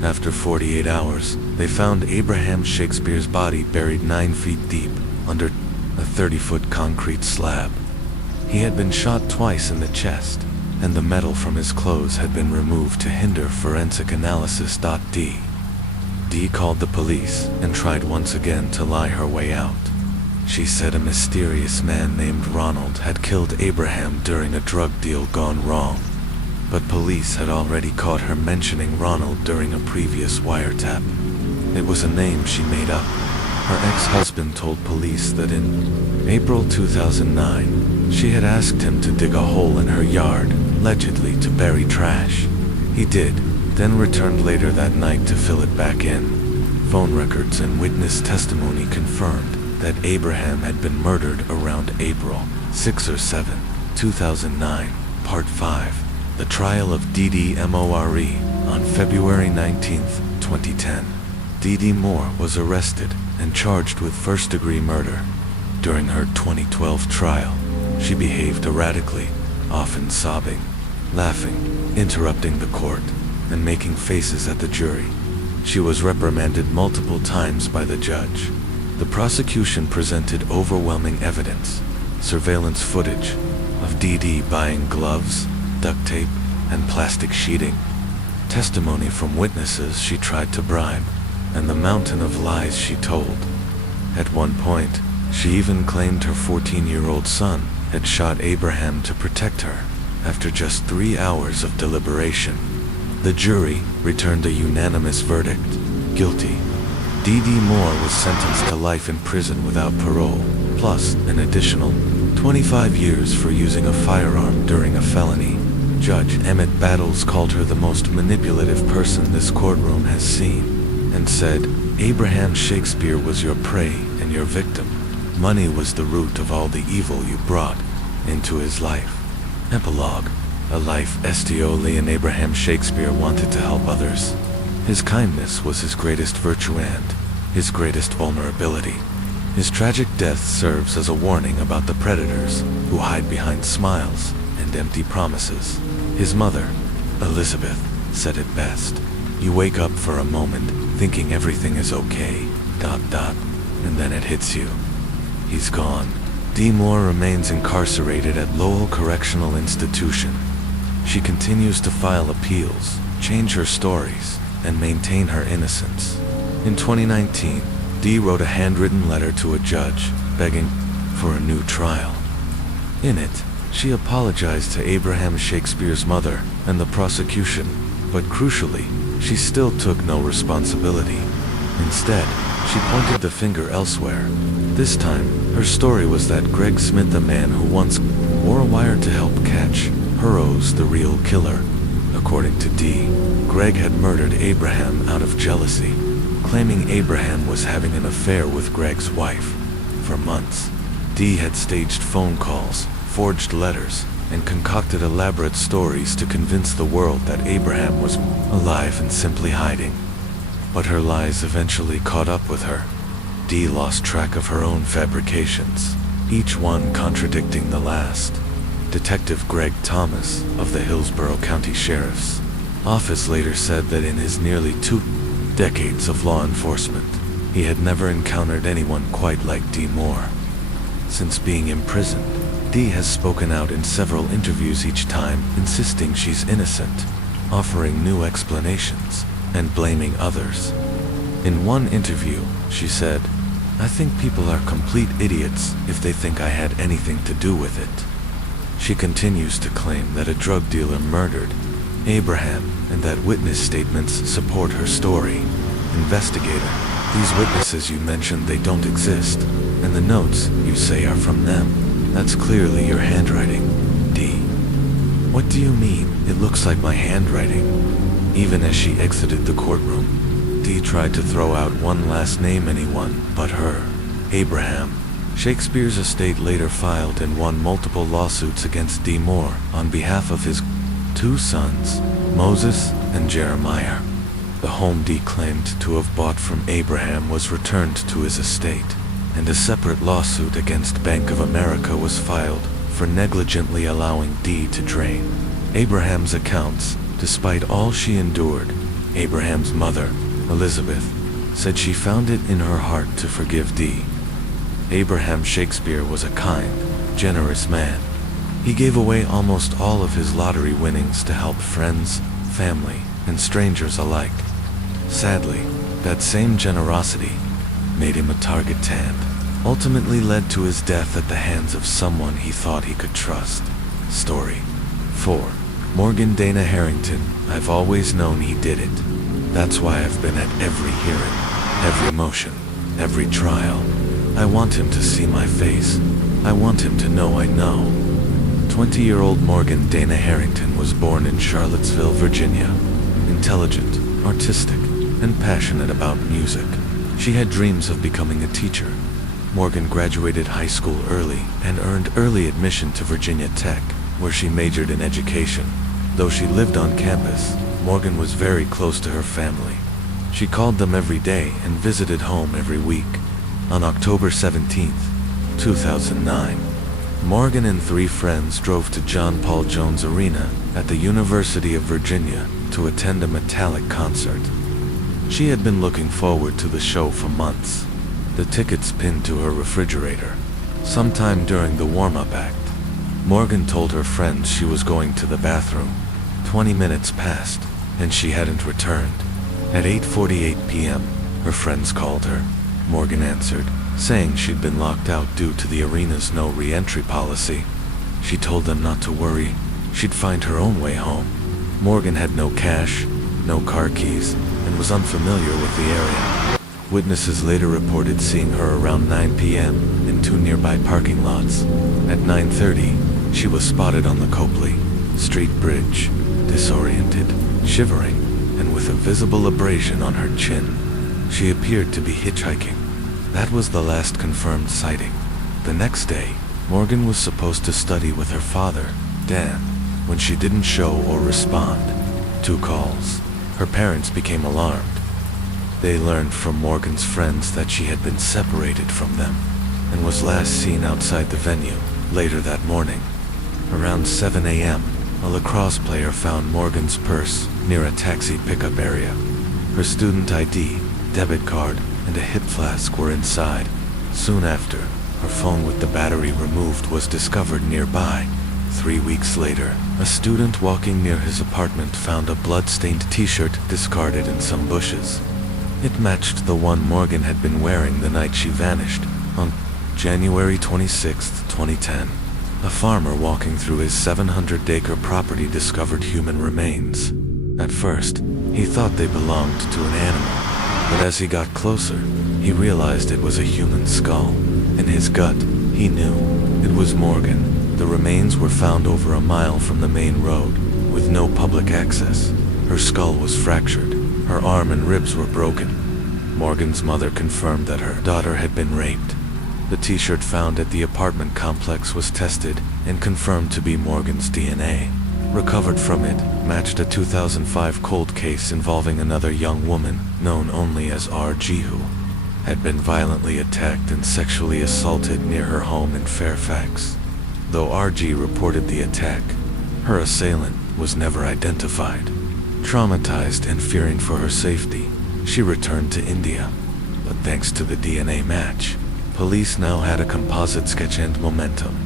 After 48 hours, they found Abraham Shakespeare's body buried 9 feet deep under a 30-foot concrete slab. He had been shot twice in the chest, and the metal from his clothes had been removed to hinder forensic analysis. Dee called the police and tried once again to lie her way out. She said a mysterious man named Ronald had killed Abraham during a drug deal gone wrong, but police had already caught her mentioning Ronald during a previous wiretap. It was a name she made up. Her ex-husband told police that in April 2009, she had asked him to dig a hole in her yard, allegedly to bury trash. He did, then returned later that night to fill it back in. Phone records and witness testimony confirmed that Abraham had been murdered around April 6 or 7, 2009. Part 5. The Trial of Dee Moore on February 19, 2010. Dee Moore was arrested and charged with first-degree murder. During her 2012 trial, she behaved erratically, often sobbing, laughing, interrupting the court, and making faces at the jury. She was reprimanded multiple times by the judge. The prosecution presented overwhelming evidence, surveillance footage of Dee buying gloves, duct tape, and plastic sheeting, testimony from witnesses she tried to bribe, and the mountain of lies she told. At one point, she even claimed her 14-year-old son had shot Abraham to protect her. After just 3 hours of deliberation, the jury returned a unanimous verdict: guilty. Dee Moore was sentenced to life in prison without parole, plus an additional 25 years for using a firearm during a felony. Judge Emmett Battles called her the most manipulative person this courtroom has seen, and said, Abraham Shakespeare was your prey and your victim. Money was the root of all the evil you brought into his life. Epilogue. A life and Abraham Shakespeare wanted to help others. His kindness was his greatest virtue and his greatest vulnerability. His tragic death serves as a warning about the predators who hide behind smiles and empty promises. His mother, Elizabeth, said it best. You wake up for a moment thinking everything is okay, and then it hits you. He's gone. Dee Moore remains incarcerated at Lowell Correctional Institution. She continues to file appeals, change her stories, and maintain her innocence. In 2019, Dee wrote a handwritten letter to a judge, begging for a new trial. In it, she apologized to Abraham Shakespeare's mother and the prosecution, but crucially, she still took no responsibility. Instead, she pointed the finger elsewhere. This time, her story was that Greg Smith, a man who once wore a wire to help catch Burroughs, the real killer. According to Dee, Greg had murdered Abraham out of jealousy, claiming Abraham was having an affair with Greg's wife. For months, Dee had staged phone calls, forged letters, and concocted elaborate stories to convince the world that Abraham was alive and simply hiding. But her lies eventually caught up with her. Dee lost track of her own fabrications, each one contradicting the last. Detective Greg Thomas of the Hillsborough County Sheriff's Office later said that in his nearly 2 decades of law enforcement, he had never encountered anyone quite like Dee Moore. Since being imprisoned, Dee has spoken out in several interviews, each time insisting she's innocent, offering new explanations, and blaming others. In one interview, she said, I think people are complete idiots if they think I had anything to do with it. She continues to claim that a drug dealer murdered Abraham and that witness statements support her story. Investigator, these witnesses you mentioned, they don't exist, and the notes you say are from them. That's clearly your handwriting, Dee. What do you mean? It looks like my handwriting. Even as she exited the courtroom, Dee tried to throw out one last name anyone but her, Abraham. Shakespeare's estate later filed and won multiple lawsuits against Dee Moore on behalf of his two sons, Moses and Jeremiah. The home Dee claimed to have bought from Abraham was returned to his estate, and a separate lawsuit against Bank of America was filed for negligently allowing Dee to drain Abraham's accounts. Despite all she endured, Abraham's mother, Elizabeth, said she found it in her heart to forgive Dee. Abraham Shakespeare was a kind, generous man. He gave away almost all of his lottery winnings to help friends, family, and strangers alike. Sadly, that same generosity made him a target and ultimately led to his death at the hands of someone he thought he could trust. Story 4. Morgan Dana Harrington. I've always known he did it. That's why I've been at every hearing, every motion, every trial. I want him to see my face. I want him to know I know. 20-year-old Morgan Dana Harrington was born in Charlottesville, Virginia. Intelligent, artistic, and passionate about music. She had dreams of becoming a teacher. Morgan graduated high school early and earned early admission to Virginia Tech, where she majored in education. Though she lived on campus, Morgan was very close to her family. She called them every day and visited home every week. On October 17, 2009, Morgan and 3 friends drove to John Paul Jones Arena at the University of Virginia to attend a Metallic concert. She had been looking forward to the show for months. The tickets pinned to her refrigerator. Sometime during the warm-up act, Morgan told her friends she was going to the bathroom. 20 minutes passed, and she hadn't returned. At 8:48 p.m., her friends called her. Morgan answered, saying she'd been locked out due to the arena's no re-entry policy. She told them not to worry, she'd find her own way home. Morgan had no cash, no car keys, and was unfamiliar with the area. Witnesses later reported seeing her around 9 p.m. in 2 nearby parking lots. At 9:30, she was spotted on the Copley Street Bridge, disoriented, shivering, and with a visible abrasion on her chin. She appeared to be hitchhiking. That was the last confirmed sighting. The next day, Morgan was supposed to study with her father, Dan, when she didn't show or respond. 2 calls. Her parents became alarmed. They learned from Morgan's friends that she had been separated from them and was last seen outside the venue later that morning. Around 7 a.m., a lacrosse player found Morgan's purse near a taxi pickup area. Her student ID, debit card, and a hip flask were inside. Soon after, her phone with the battery removed was discovered nearby. 3 weeks later, a student walking near his apartment found a blood-stained t-shirt discarded in some bushes. It matched the one Morgan had been wearing the night she vanished. On January 26, 2010, a farmer walking through his 700-acre property discovered human remains. At first, he thought they belonged to an animal, but as he got closer, he realized it was a human skull. In his gut, he knew it was Morgan. The remains were found over a mile from the main road, with no public access. Her skull was fractured. Her arm and ribs were broken. Morgan's mother confirmed that her daughter had been raped. The t-shirt found at the apartment complex was tested and confirmed to be Morgan's DNA. Recovered from it matched a 2005 cold case involving another young woman, known only as RG, who had been violently attacked and sexually assaulted near her home in Fairfax. Though RG reported the attack, her assailant was never identified. Traumatized and fearing for her safety, she returned to India. But thanks to the DNA match, police now had a composite sketch and momentum.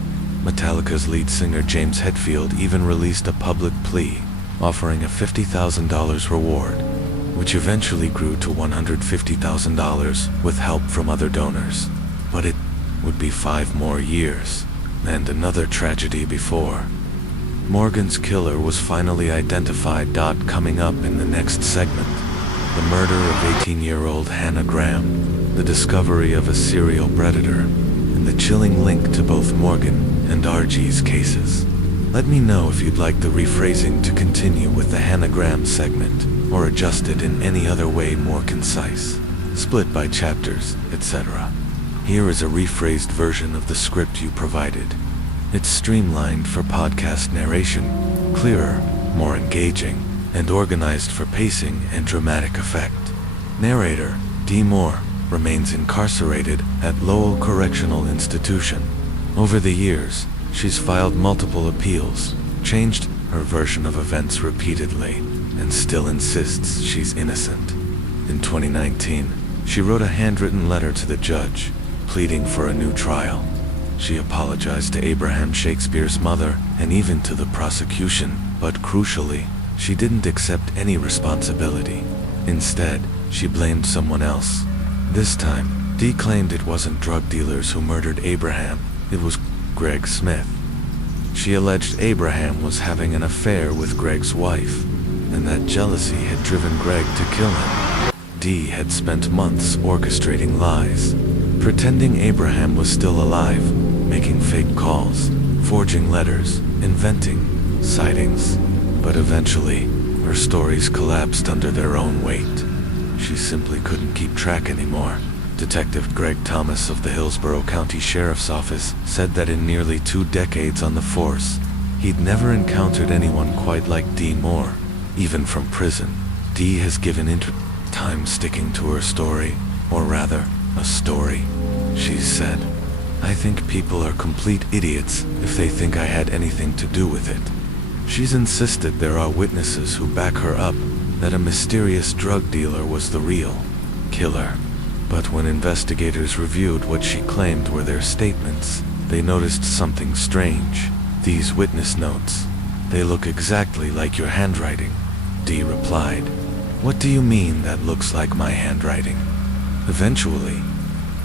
Metallica's lead singer James Hetfield even released a public plea, offering a $50,000 reward, which eventually grew to $150,000 with help from other donors. But it would be 5 more years, and another tragedy before. Morgan's killer was finally identified. Coming up in the next segment, the murder of 18-year-old Hannah Graham, the discovery of a serial predator, and the chilling link to both Morgan and RG's cases. Let me know if you'd like the rephrasing to continue with the Hannah Graham segment. or adjusted in any other way more concise, split by chapters, etc. Here is a rephrased version of the script you provided. It's streamlined for podcast narration, clearer, more engaging, and organized for pacing and dramatic effect. Narrator, D. Moore, remains incarcerated at Lowell Correctional Institution. Over the years, she's filed multiple appeals, changed her version of events repeatedly, and still insists she's innocent. In 2019, she wrote a handwritten letter to the judge, pleading for a new trial. She apologized to Abraham Shakespeare's mother and even to the prosecution, but crucially, she didn't accept any responsibility. Instead, she blamed someone else. This time, Dee claimed it wasn't drug dealers who murdered Abraham, it was Greg Smith. She alleged Abraham was having an affair with Greg's wife, and that jealousy had driven Greg to kill him. Dee had spent months orchestrating lies, pretending Abraham was still alive, making fake calls, forging letters, inventing sightings. But eventually, her stories collapsed under their own weight. She simply couldn't keep track anymore. Detective Greg Thomas of the Hillsborough County Sheriff's Office said that in nearly 2 decades on the force, he'd never encountered anyone quite like Dee Moore. Even from prison, Dee has given time sticking to her story, or rather, a story. She's said, "I think people are complete idiots if they think I had anything to do with it." She's insisted there are witnesses who back her up, that a mysterious drug dealer was the real killer. But when investigators reviewed what she claimed were their statements, they noticed something strange. These witness notes, they look exactly like your handwriting. Dee replied, "What do you mean that looks like my handwriting?" Eventually,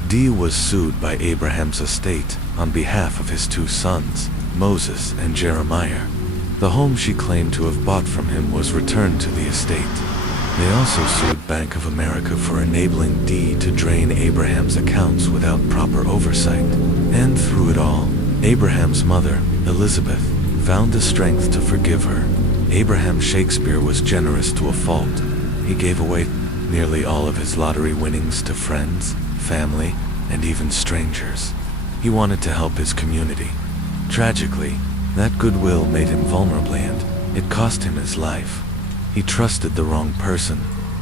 Dee was sued by Abraham's estate on behalf of his 2 sons, Moses and Jeremiah. The home she claimed to have bought from him was returned to the estate. They also sued Bank of America for enabling Dee to drain Abraham's accounts without proper oversight. And through it all, Abraham's mother, Elizabeth, found the strength to forgive her. Abraham Shakespeare was generous to a fault. He gave away nearly all of his lottery winnings to friends, family, and even strangers. He wanted to help his community. Tragically, that goodwill made him vulnerable and it cost him his life. He trusted the wrong person,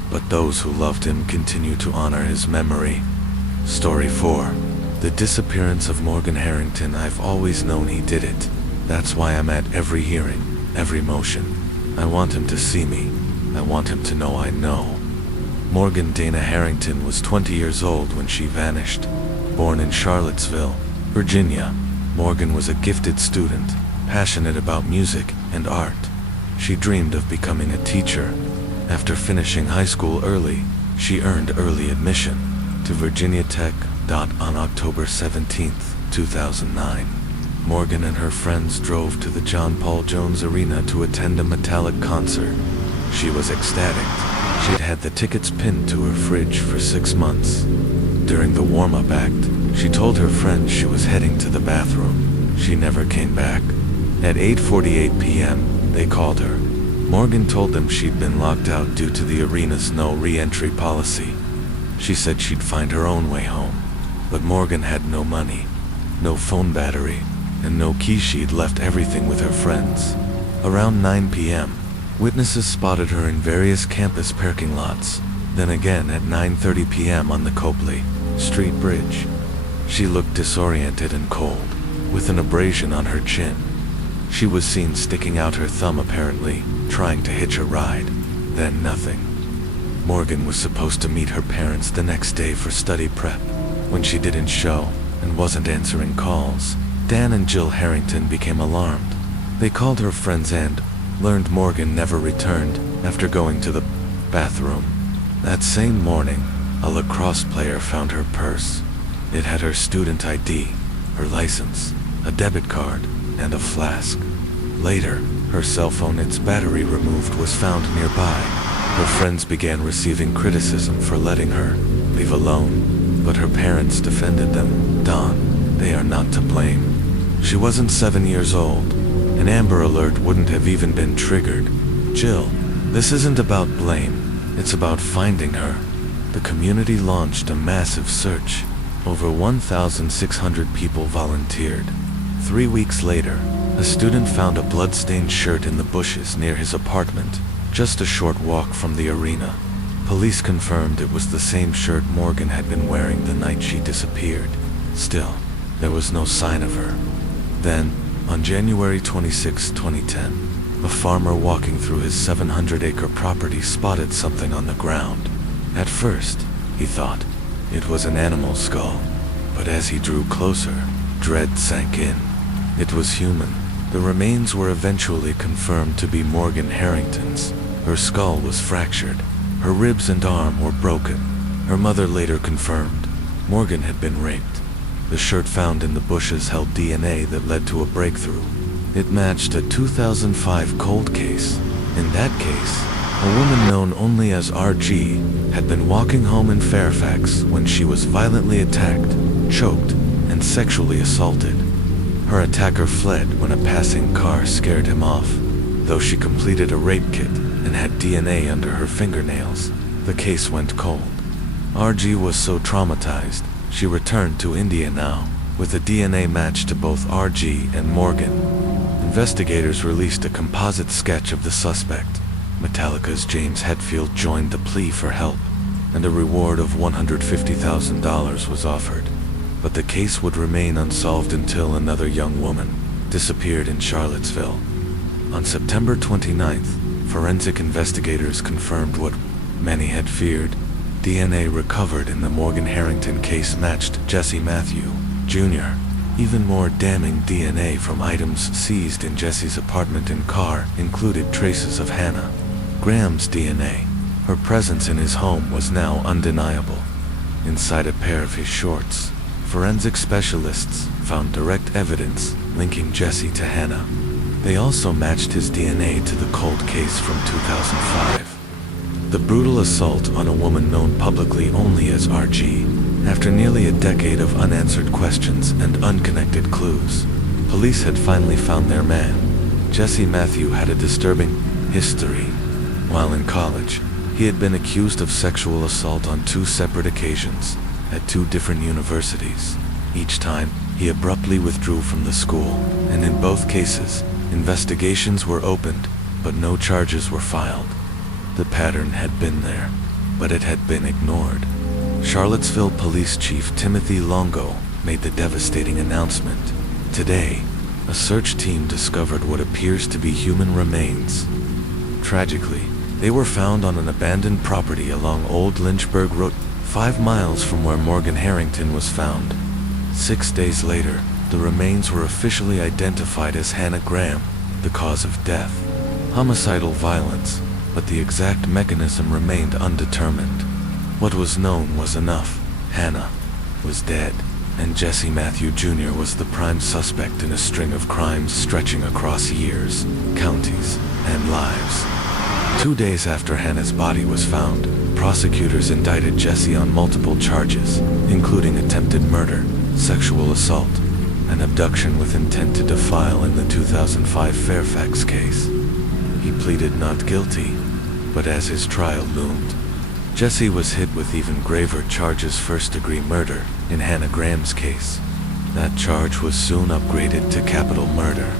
but those who loved him continue to honor his memory. Story 4. The disappearance of Morgan Harrington. I've always known he did it. That's why I'm at every hearing, every motion. I want him to see me. I want him to know I know. Morgan Dana Harrington was 20 years old when she vanished. Born in Charlottesville, Virginia, Morgan was a gifted student, passionate about music and art. She dreamed of becoming a teacher. After finishing high school early, she earned early admission to Virginia Tech. On October 17, 2009, Morgan and her friends drove to the John Paul Jones Arena to attend a Metallic concert. She was ecstatic. She'd had the tickets pinned to her fridge for 6 months. During the warm-up act, she told her friends she was heading to the bathroom. She never came back. At 8:48 p.m., they called her. Morgan told them she'd been locked out due to the arena's no re-entry policy. She said she'd find her own way home. But Morgan had no money, no phone battery, and no key. She'd left everything with her friends. Around 9 p.m., witnesses spotted her in various campus parking lots. Then again at 9:30 p.m. on the Copley Street Bridge. She looked disoriented and cold, with an abrasion on her chin. She was seen sticking out her thumb, apparently trying to hitch a ride. Then nothing. Morgan was supposed to meet her parents the next day for study prep. When she didn't show and wasn't answering calls, Dan and Jill Harrington became alarmed. They called her friends and learned Morgan never returned after going to the bathroom. That same morning, a lacrosse player found her purse. It had her student ID, her license, a debit card, and a flask. Later, her cell phone, its battery removed, was found nearby. Her friends began receiving criticism for letting her leave alone, but her parents defended them. Don, they are not to blame. She wasn't 7 years old. An Amber Alert wouldn't have even been triggered. Jill, This isn't about blame, it's about finding her. The community launched a massive search. Over 1,600 people volunteered. 3 weeks later, a student found a blood-stained shirt in the bushes near his apartment, just a short walk from the arena. Police confirmed it was the same shirt Morgan had been wearing the night she disappeared. Still, there was no sign of her. Then, on January 26, 2010, a farmer walking through his 700-acre property spotted something on the ground. At first, he thought it was an animal skull, but as he drew closer, dread sank in. It was human. The remains were eventually confirmed to be Morgan Harrington's. Her skull was fractured. Her ribs and arm were broken. Her mother later confirmed Morgan had been raped. The shirt found in the bushes held DNA that led to a breakthrough. It matched a 2005 cold case. In that case, a woman known only as RG had been walking home in Fairfax when she was violently attacked, choked, and sexually assaulted. Her attacker fled when a passing car scared him off. Though she completed a rape kit and had DNA under her fingernails, the case went cold. RG was so traumatized, she returned to India now, with a DNA match to both RG and Morgan. Investigators released a composite sketch of the suspect. Metallica's James Hetfield joined the plea for help, and a reward of $150,000 was offered. But the case would remain unsolved until another young woman disappeared in Charlottesville. On September 29th, forensic investigators confirmed what many had feared. DNA recovered in the Morgan Harrington case matched Jesse Matthew, Jr. Even more damning DNA from items seized in Jesse's apartment and car included traces of Hannah Graham's DNA. Her presence in his home was now undeniable. Inside a pair of his shorts, forensic specialists found direct evidence linking Jesse to Hannah. They also matched his DNA to the cold case from 2005. The brutal assault on a woman known publicly only as RG. After nearly a decade of unanswered questions and unconnected clues, police had finally found their man. Jesse Matthew had a disturbing history. While in college, he had been accused of sexual assault on 2 separate occasions at 2 different universities. Each time, he abruptly withdrew from the school, and in both cases, investigations were opened, but no charges were filed. The pattern had been there, but it had been ignored. Charlottesville Police Chief Timothy Longo made the devastating announcement. Today, a search team discovered what appears to be human remains. Tragically, they were found on an abandoned property along Old Lynchburg Road, 5 miles from where Morgan Harrington was found. 6 days later, the remains were officially identified as Hannah Graham, the cause of death. Homicidal violence, but the exact mechanism remained undetermined. What was known was enough. Hannah was dead, and Jesse Matthew Jr. was the prime suspect in a string of crimes stretching across years, counties, and lives. 2 days after Hannah's body was found, prosecutors indicted Jesse on multiple charges, including attempted murder, sexual assault, and abduction with intent to defile in the 2005 Fairfax case. He pleaded not guilty, but as his trial loomed, Jesse was hit with even graver charges: first-degree murder in Hannah Graham's case. That charge was soon upgraded to capital murder,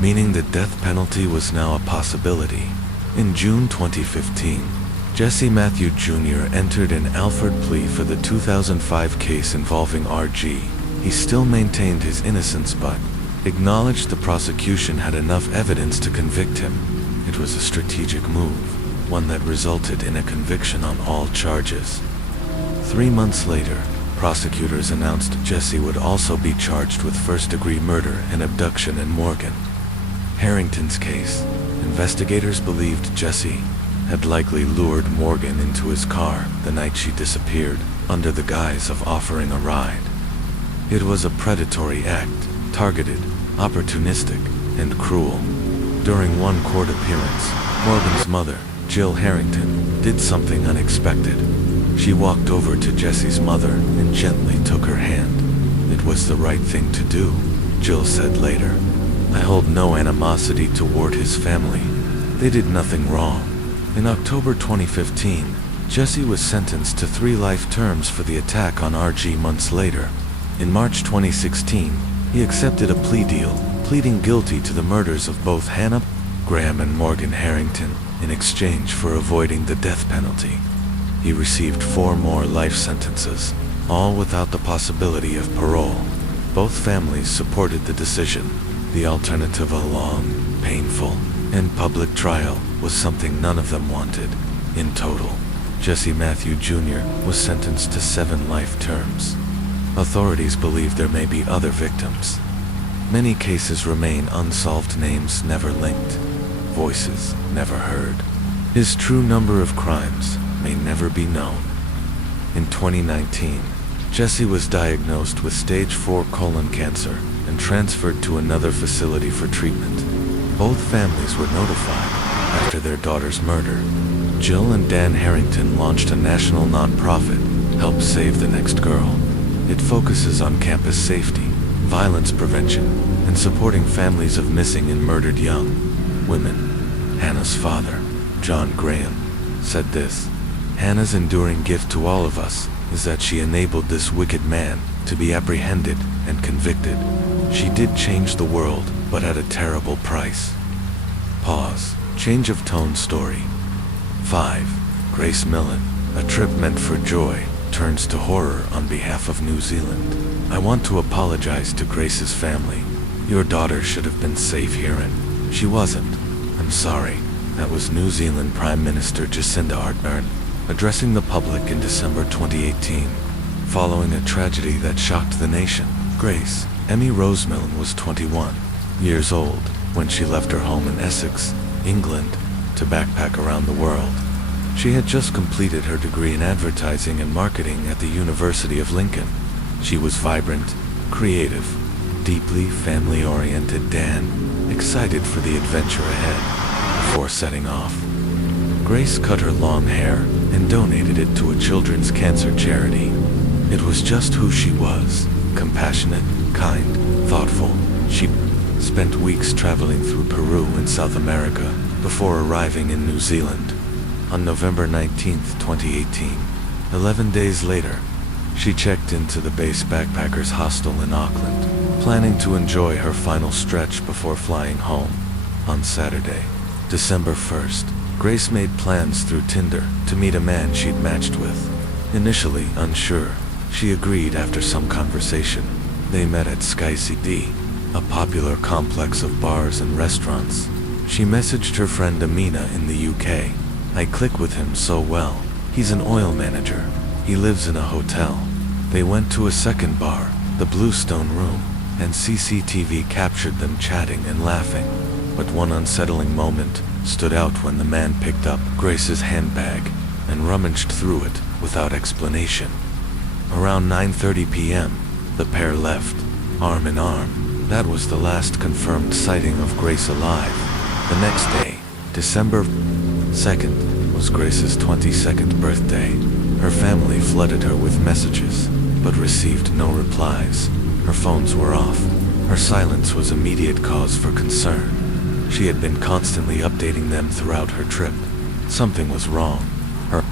meaning the death penalty was now a possibility. In June 2015, Jesse Matthew Jr. entered an Alford plea for the 2005 case involving RG. He still maintained his innocence but acknowledged the prosecution had enough evidence to convict him. It was a strategic move, one that resulted in a conviction on all charges. 3 months later, prosecutors announced Jesse would also be charged with first-degree murder and abduction in Morgan Harrington's case. Investigators believed Jesse had likely lured Morgan into his car the night she disappeared, under the guise of offering a ride. It was a predatory act, targeted, opportunistic, and cruel. During one court appearance, Morgan's mother, Jill Harrington, did something unexpected. She walked over to Jesse's mother and gently took her hand. "It was the right thing to do," Jill said later. "I hold no animosity toward his family. They did nothing wrong. In October 2015, Jesse was sentenced to 3 life terms for the attack on RG months later. In March 2016, he accepted a plea deal, pleading guilty to the murders of both Hannah Graham and Morgan Harrington in exchange for avoiding the death penalty. He received 4 more life sentences, all without the possibility of parole. Both families supported the decision. The alternative, a long, painful, and public trial, was something none of them wanted. In total, Jesse Matthew Jr. was sentenced to 7 life terms. Authorities believe there may be other victims. Many cases remain unsolved, names never linked, voices never heard. His true number of crimes may never be known. In 2019, Jesse was diagnosed with stage 4 colon cancer and transferred to another facility for treatment. Both families were notified after their daughter's murder. Jill and Dan Harrington launched a national nonprofit, Help Save the Next Girl. It focuses on campus safety, violence prevention, and supporting families of missing and murdered young women. Hannah's father, John Graham, said this: "Hannah's enduring gift to all of us is that she enabled this wicked man to be apprehended and convicted. She did change the world, but at a terrible price." Pause. Change of tone story. 5. Grace Millen. A trip meant for joy turns to horror on behalf of New Zealand. "I want to apologize to Grace's family. Your daughter should have been safe here and she wasn't. I'm sorry." That was New Zealand Prime Minister Jacinda Ardern addressing the public in December 2018. Following a tragedy that shocked the nation, Grace Emmy Rose Millen was 21 years old when she left her home in Essex, England, to backpack around the world. She had just completed her degree in advertising and marketing at the University of Lincoln. She was vibrant, creative, deeply family-oriented, excited for the adventure ahead. Before setting off, Grace cut her long hair and donated it to a children's cancer charity. It was just who she was: compassionate, kind, thoughtful. She spent weeks traveling through Peru and South America before arriving in New Zealand. On November 19, 2018, 11 days later, she checked into the base backpackers hostel in Auckland, planning to enjoy her final stretch before flying home. On Saturday, December 1st, Grace made plans through Tinder to meet a man she'd matched with. Initially unsure, she agreed after some conversation. They met at Sky CD, a popular complex of bars and restaurants. She messaged her friend Amina in the UK. "I click with him so well. He's an oil manager. He lives in a hotel." They went to a second bar, the Bluestone Room, and CCTV captured them chatting and laughing. But one unsettling moment stood out when the man picked up Grace's handbag and rummaged through it without explanation. Around 9:30 p.m., the pair left, arm in arm. That was the last confirmed sighting of Grace alive. The next day, December 2nd, was Grace's 22nd birthday. Her family flooded her with messages, but received no replies. Her phones were off. Her silence was immediate cause for concern. She had been constantly updating them throughout her trip. Something was wrong. Her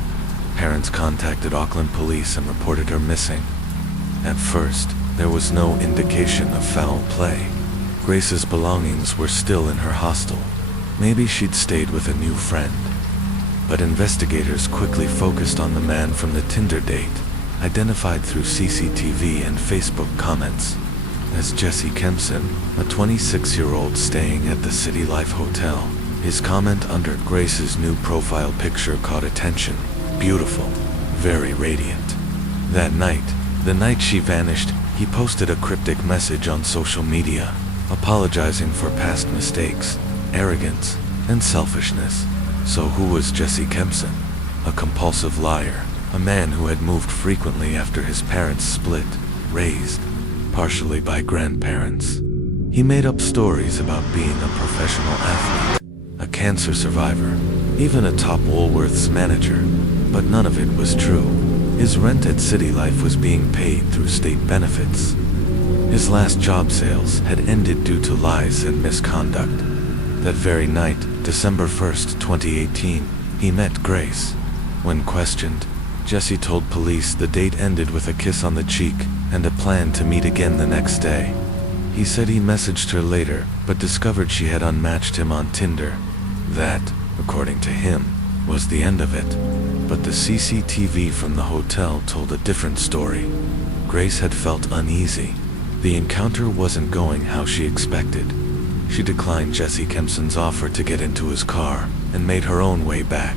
parents contacted Auckland police and reported her missing. At first, there was no indication of foul play. Grace's belongings were still in her hostel. Maybe she'd stayed with a new friend. But investigators quickly focused on the man from the Tinder date, identified through CCTV and Facebook comments as Jesse Kempson, a 26-year-old staying at the City Life Hotel. His comment under Grace's new profile picture caught attention. Beautiful, very radiant. That night, the night she vanished, he posted a cryptic message on social media, apologizing for past mistakes, arrogance, and selfishness. So who was Jesse Kempson? A compulsive liar, a man who had moved frequently after his parents split, raised partially by grandparents. He made up stories about being a professional athlete, a cancer survivor, even a top Woolworths manager, but none of it was true. His rent at City Life was being paid through state benefits. His last job sales had ended due to lies and misconduct. That very night, December 1st, 2018, he met Grace. When questioned, Jesse told police the date ended with a kiss on the cheek and a plan to meet again the next day. He said he messaged her later, but discovered she had unmatched him on Tinder. That, according to him, was the end of it. But the CCTV from the hotel told a different story. Grace had felt uneasy. The encounter wasn't going how she expected. She declined Jesse Kempson's offer to get into his car and made her own way back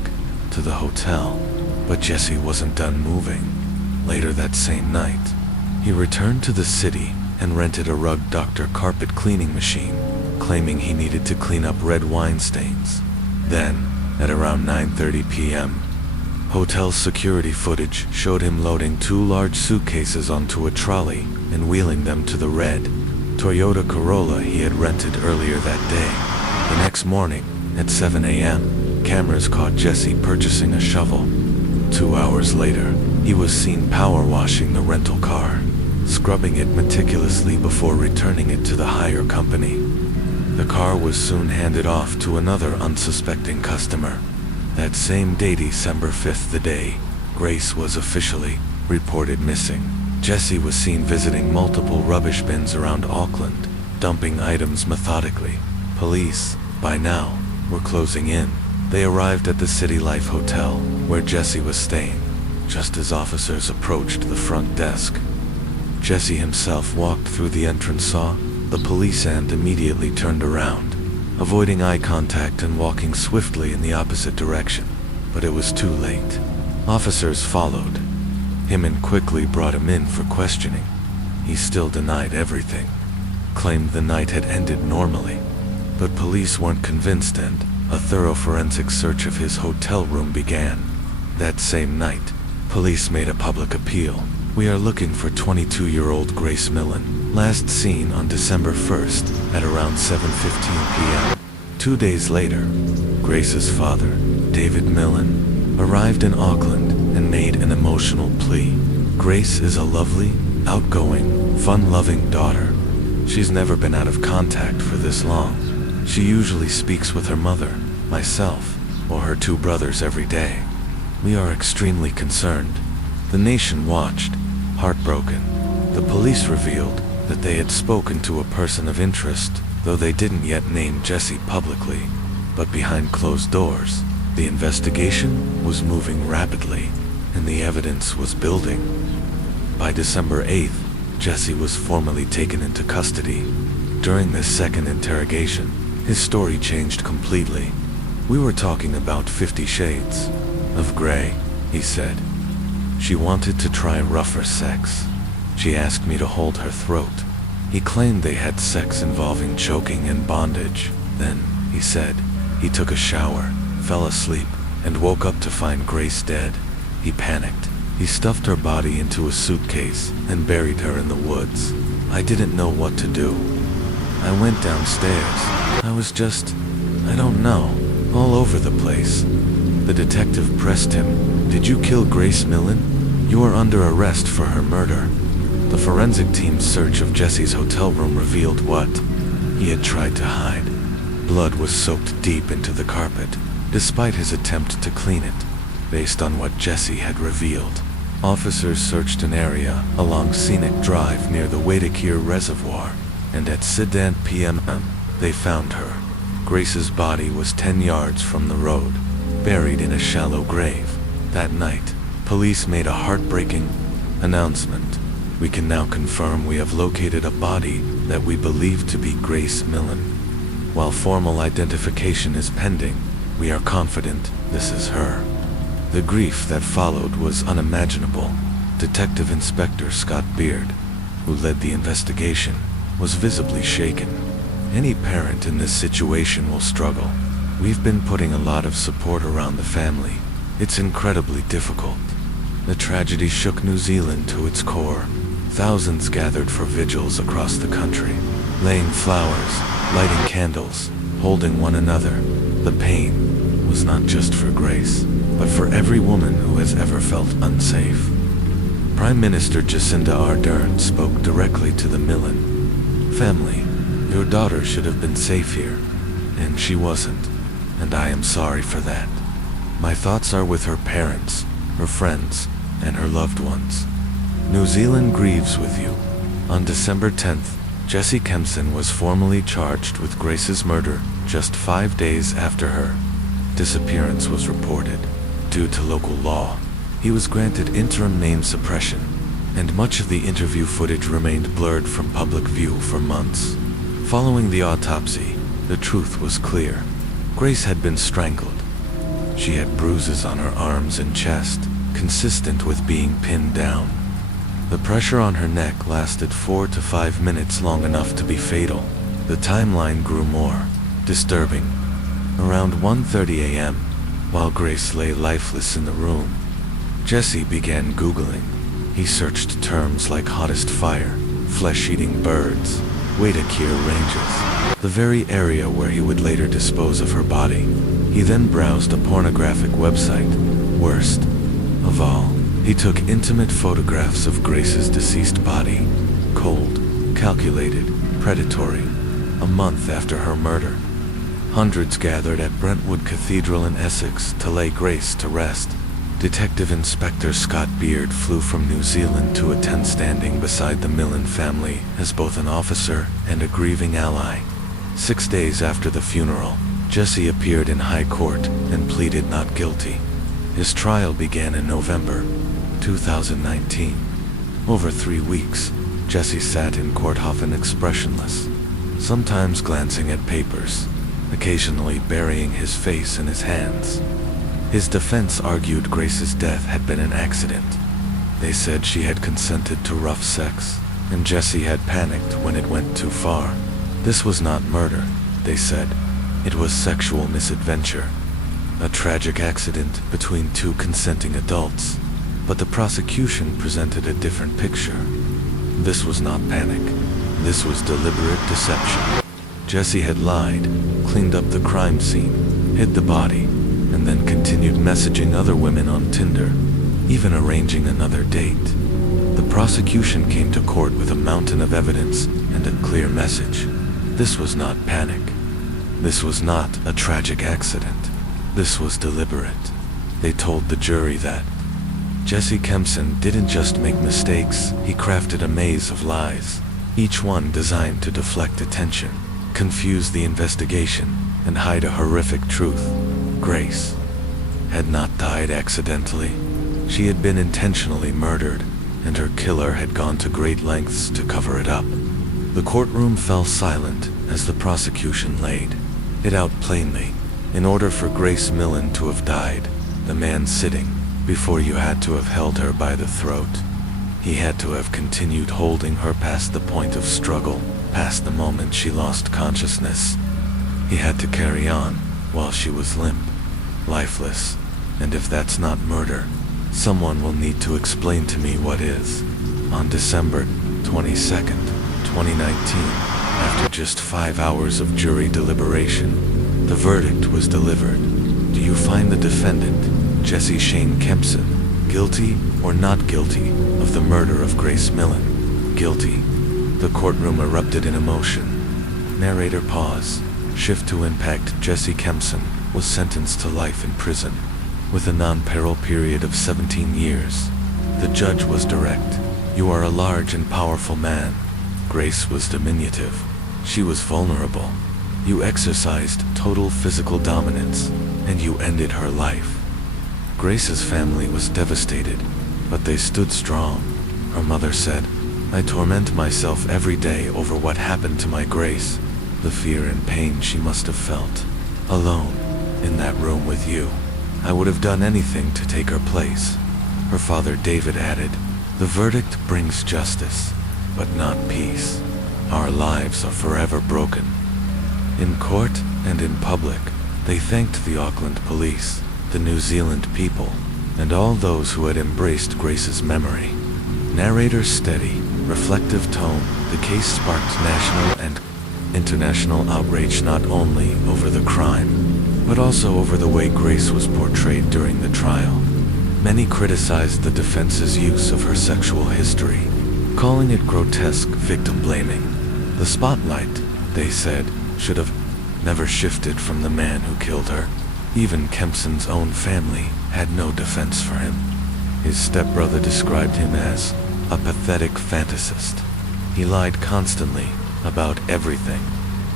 to the hotel. But Jesse wasn't done moving. Later that same night, he returned to the city and rented a Rug Doctor carpet cleaning machine, claiming he needed to clean up red wine stains. Then, at around 9:30 p.m., hotel security footage showed him loading 2 large suitcases onto a trolley and wheeling them to the red Toyota Corolla he had rented earlier that day. The next morning, at 7 a.m., cameras caught Jesse purchasing a shovel. 2 hours later, he was seen power washing the rental car, scrubbing it meticulously before returning it to the hire company. The car was soon handed off to another unsuspecting customer. That same day, December 5th, the day Grace was officially reported missing, Jesse was seen visiting multiple rubbish bins around Auckland, dumping items methodically. Police, by now, were closing in. They arrived at the City Life Hotel, where Jesse was staying, just as officers approached the front desk. Jesse himself walked through the entrance, saw the police, and immediately turned around, avoiding eye contact and walking swiftly in the opposite direction. But it was too late. Officers followed him and quickly brought him in for questioning. He still denied everything, claimed the night had ended normally. But police weren't convinced, and a thorough forensic search of his hotel room began. That same night, police made a public appeal. We are looking for 22-year-old Grace Millen, last seen on December 1st at around 7:15 p.m. 2 days later, Grace's father, David Millen, arrived in Auckland and made an emotional plea. Grace is a lovely, outgoing, fun-loving daughter. She's never been out of contact for this long. She usually speaks with her mother, myself, or her 2 brothers every day. We are extremely concerned. The nation watched, heartbroken. The police revealed that they had spoken to a person of interest, though they didn't yet name Jesse publicly. But behind closed doors, the investigation was moving rapidly, and the evidence was building. By December 8th, Jesse was formally taken into custody. During this second interrogation, his story changed completely. We were talking about 50 Shades of Grey, he said. She wanted to try rougher sex. She asked me to hold her throat. He claimed they had sex involving choking and bondage. Then, he said, he took a shower, fell asleep, and woke up to find Grace dead. He panicked. He stuffed her body into a suitcase and buried her in the woods. I didn't know what to do. I went downstairs. I was just, I don't know, all over the place. The detective pressed him. Did you kill Grace Millen? You are under arrest for her murder. The forensic team's search of Jesse's hotel room revealed what he had tried to hide. Blood was soaked deep into the carpet, despite his attempt to clean it. Based on what Jesse had revealed, officers searched an area along Scenic Drive near the Waitakere Reservoir, and at 7 p.m. they found her. Grace's body was 10 yards from the road, buried in a shallow grave. That night, police made a heartbreaking announcement. We can now confirm we have located a body that we believe to be Grace Millen. While formal identification is pending, we are confident this is her. The grief that followed was unimaginable. Detective Inspector Scott Beard, who led the investigation, was visibly shaken. Any parent in this situation will struggle. We've been putting a lot of support around the family. It's incredibly difficult. The tragedy shook New Zealand to its core. Thousands gathered for vigils across the country, laying flowers, lighting candles, holding one another. The pain was not just for Grace, but for every woman who has ever felt unsafe. Prime Minister Jacinda Ardern spoke directly to the Millen family. Your daughter should have been safe here, and she wasn't, and I am sorry for that. My thoughts are with her parents, her friends, and her loved ones. New Zealand grieves with you. On December 10th, Jesse Kempson was formally charged with Grace's murder just 5 days after her disappearance was reported. Due to local law, he was granted interim name suppression, and much of the interview footage remained blurred from public view for months. Following the autopsy, the truth was clear. Grace had been strangled. She had bruises on her arms and chest, consistent with being pinned down. The pressure on her neck lasted 4 to 5 minutes, long enough to be fatal. The timeline grew more disturbing. Around 1:30 a.m., while Grace lay lifeless in the room, Jesse began Googling. He searched terms like hottest fire, flesh-eating birds, Waitakere ranges, the very area where he would later dispose of her body. He then browsed a pornographic website. Worst of all, he took intimate photographs of Grace's deceased body. Cold, calculated, predatory. A month after her murder, hundreds gathered at Brentwood Cathedral in Essex to lay Grace to rest. Detective Inspector Scott Beard flew from New Zealand to attend, standing beside the Millen family as both an officer and a grieving ally. 6 days after the funeral, Jesse appeared in high court and pleaded not guilty. His trial began in November 2019. Over 3 weeks, Jesse sat in court, often expressionless, sometimes glancing at papers, occasionally burying his face in his hands. His defense argued Grace's death had been an accident. They said she had consented to rough sex, and Jesse had panicked when it went too far. This was not murder, they said. It was sexual misadventure, a tragic accident between 2 consenting adults. But the prosecution presented a different picture. This was not panic. This was deliberate deception. Jesse had lied, cleaned up the crime scene, hid the body, and then continued messaging other women on Tinder, even arranging another date. The prosecution came to court with a mountain of evidence and a clear message. This was not panic. This was not a tragic accident. This was deliberate. They told the jury that Jesse Kempson didn't just make mistakes, he crafted a maze of lies, each one designed to deflect attention, confuse the investigation, and hide a horrific truth. Grace had not died accidentally. She had been intentionally murdered, and her killer had gone to great lengths to cover it up. The courtroom fell silent as the prosecution laid it out plainly. In order for Grace Millen to have died, the man sitting before you had to have held her by the throat. He had to have continued holding her past the point of struggle, past the moment she lost consciousness. He had to carry on while she was limp, lifeless, and if that's not murder, someone will need to explain to me what is. On December 22nd, 2019, after just 5 hours of jury deliberation, the verdict was delivered. Do you find the defendant, Jesse Shane Kempson, guilty or not guilty of the murder of Grace Millen? Guilty. The courtroom erupted in emotion. Narrator pause. Shift to impact. Jesse Kempson was sentenced to life in prison, with a non-parole period of 17 years. The judge was direct. You are a large and powerful man. Grace was diminutive. She was vulnerable. You exercised total physical dominance, and you ended her life. Grace's family was devastated, but they stood strong. Her mother said, I torment myself every day over what happened to my Grace. The fear and pain she must have felt. Alone, in that room with you. I would have done anything to take her place. Her father David added, the verdict brings justice, but not peace. Our lives are forever broken. In court and in public, they thanked the Auckland police, the New Zealand people, and all those who had embraced Grace's memory. Narrator's steady, reflective tone, the case sparked national and international outrage, not only over the crime, but also over the way Grace was portrayed during the trial. Many criticized the defense's use of her sexual history, calling it grotesque victim blaming. The spotlight, they said, should have never shifted from the man who killed her. Even Kempson's own family had no defense for him. His stepbrother described him as a pathetic fantasist. He lied constantly about everything,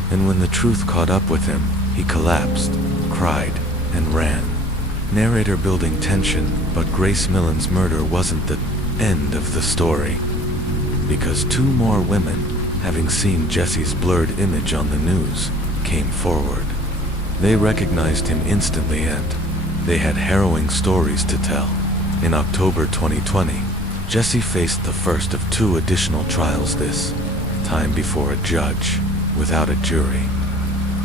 and when the truth caught up with him, he collapsed, cried, and ran. Narrator building tension, but Grace Millen's murder wasn't the end of the story, because two more women, having seen Jesse's blurred image on the news, came forward. They recognized him instantly and they had harrowing stories to tell. In October 2020, Jesse faced the first of two additional trials, this time before a judge, without a jury.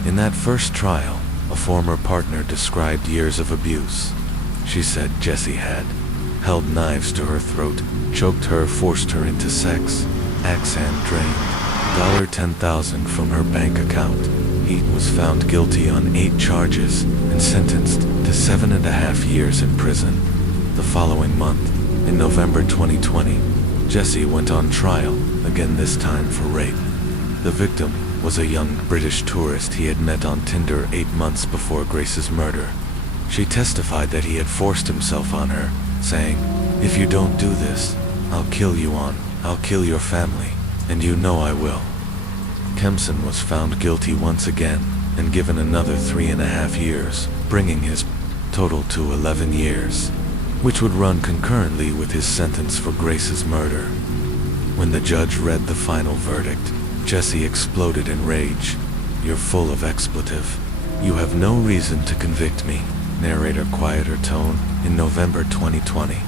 In that first trial, a former partner described years of abuse. She said Jesse had held knives to her throat, choked her, forced her into sex, axed and drained $10,000 from her bank account. He was found guilty on 8 charges and sentenced to 7.5 years in prison. The following month, in November 2020, Jesse went on trial, again this time for rape. The victim was a young British tourist he had met on Tinder 8 months before Grace's murder. She testified that he had forced himself on her, saying, "If you don't do this, I'll kill your family, and you know I will." Kempson was found guilty once again and given another 3.5 years, bringing his total to 11 years, which would run concurrently with his sentence for Grace's murder. When the judge read the final verdict, Jesse exploded in rage. "You're full of expletive. You have no reason to convict me." Narrator quieter tone in November 2020.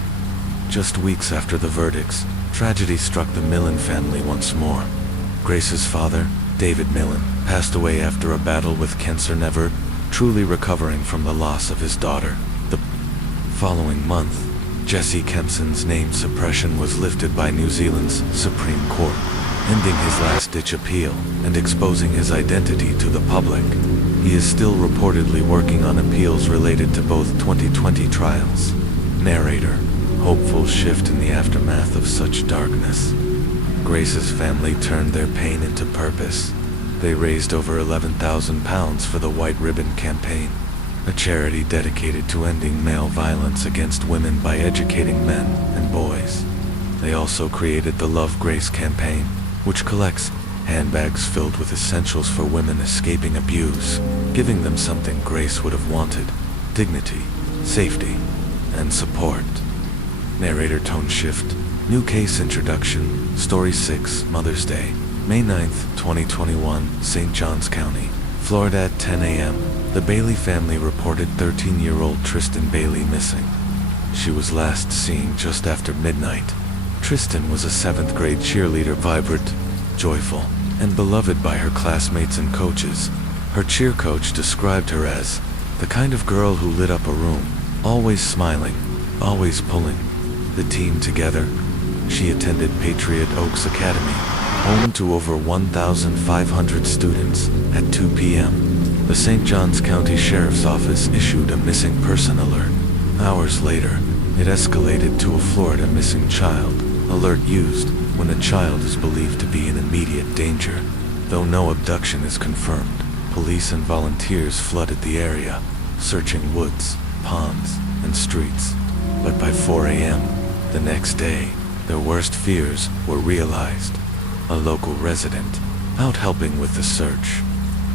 Just weeks after the verdicts, tragedy struck the Millen family once more. Grace's father, David Millen, passed away after a battle with cancer, never truly recovering from the loss of his daughter. The following month, Jesse Kempson's name suppression was lifted by New Zealand's Supreme Court, ending his last-ditch appeal and exposing his identity to the public. He is still reportedly working on appeals related to both 2020 trials. Narrator, hopeful shift in the aftermath of such darkness. Grace's family turned their pain into purpose. They raised over £11,000 for the White Ribbon Campaign, a charity dedicated to ending male violence against women by educating men and boys. They also created the Love Grace campaign, which collects handbags filled with essentials for women escaping abuse, giving them something Grace would have wanted: dignity, safety, and support. Narrator tone shift. New case introduction. Story 6, Mother's Day, May 9th, 2021, St. Johns County, Florida. At 10 a.m., the Bailey family reported 13-year-old Tristan Bailey missing. She was last seen just after midnight. Tristan was a 7th grade cheerleader, vibrant, joyful, and beloved by her classmates and coaches. Her cheer coach described her as the kind of girl who lit up a room, always smiling, always pulling the team together. She attended Patriot Oaks Academy, home to over 1,500 students. At 2 p.m., the St. Johns County Sheriff's Office issued a missing person alert. Hours later, it escalated to a Florida missing child alert used when a child is believed to be in immediate danger. Though no abduction is confirmed, police and volunteers flooded the area, searching woods, ponds, and streets. But by 4 a.m. the next day, their worst fears were realized. A local resident, out helping with the search,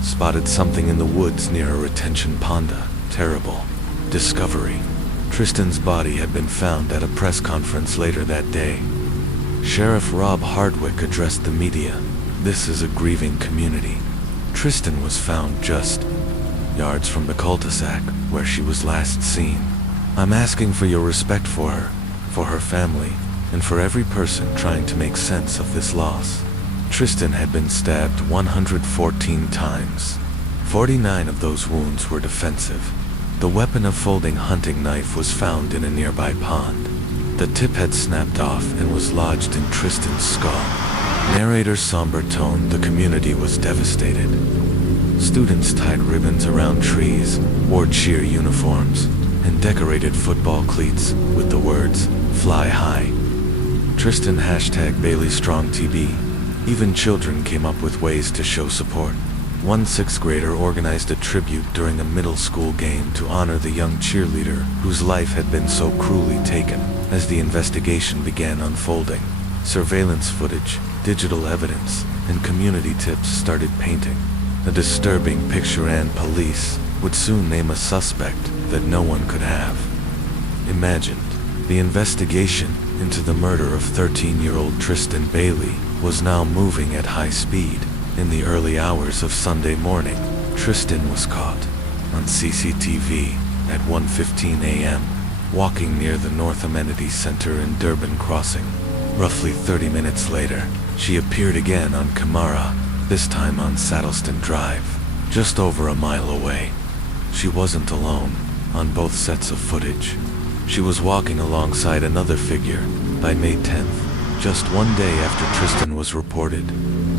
spotted something in the woods near a retention pond. Terrible discovery. Tristan's body had been found at a press conference later that day. Sheriff Rob Hardwick addressed the media. "This is a grieving community. Tristan was found just yards from the cul-de-sac where she was last seen. I'm asking for your respect for her family, and for every person trying to make sense of this loss." Tristan had been stabbed 114 times. 49 of those wounds were defensive. The weapon, a folding hunting knife, was found in a nearby pond. The tip had snapped off and was lodged in Tristan's skull. Narrator's somber tone. The community was devastated. Students tied ribbons around trees, wore cheer uniforms, and decorated football cleats with the words, "Fly High." Tristan #BaileyStrongTB. Even children came up with ways to show support. One sixth grader organized a tribute during a middle school game to honor the young cheerleader whose life had been so cruelly taken. As the investigation began unfolding, surveillance footage, digital evidence, and community tips started painting a disturbing picture, and police would soon name a suspect that no one could have imagined. The investigation into the murder of 13-year-old Tristan Bailey was now moving at high speed. In the early hours of Sunday morning, Tristan was caught on CCTV at 1:15 a.m. walking near the North Amenities Center in Durban Crossing. Roughly 30 minutes later, she appeared again on camera, this time on Saddleston Drive, just over a mile away. She wasn't alone on both sets of footage. She was walking alongside another figure. By May 10th, just one day after Tristan was reported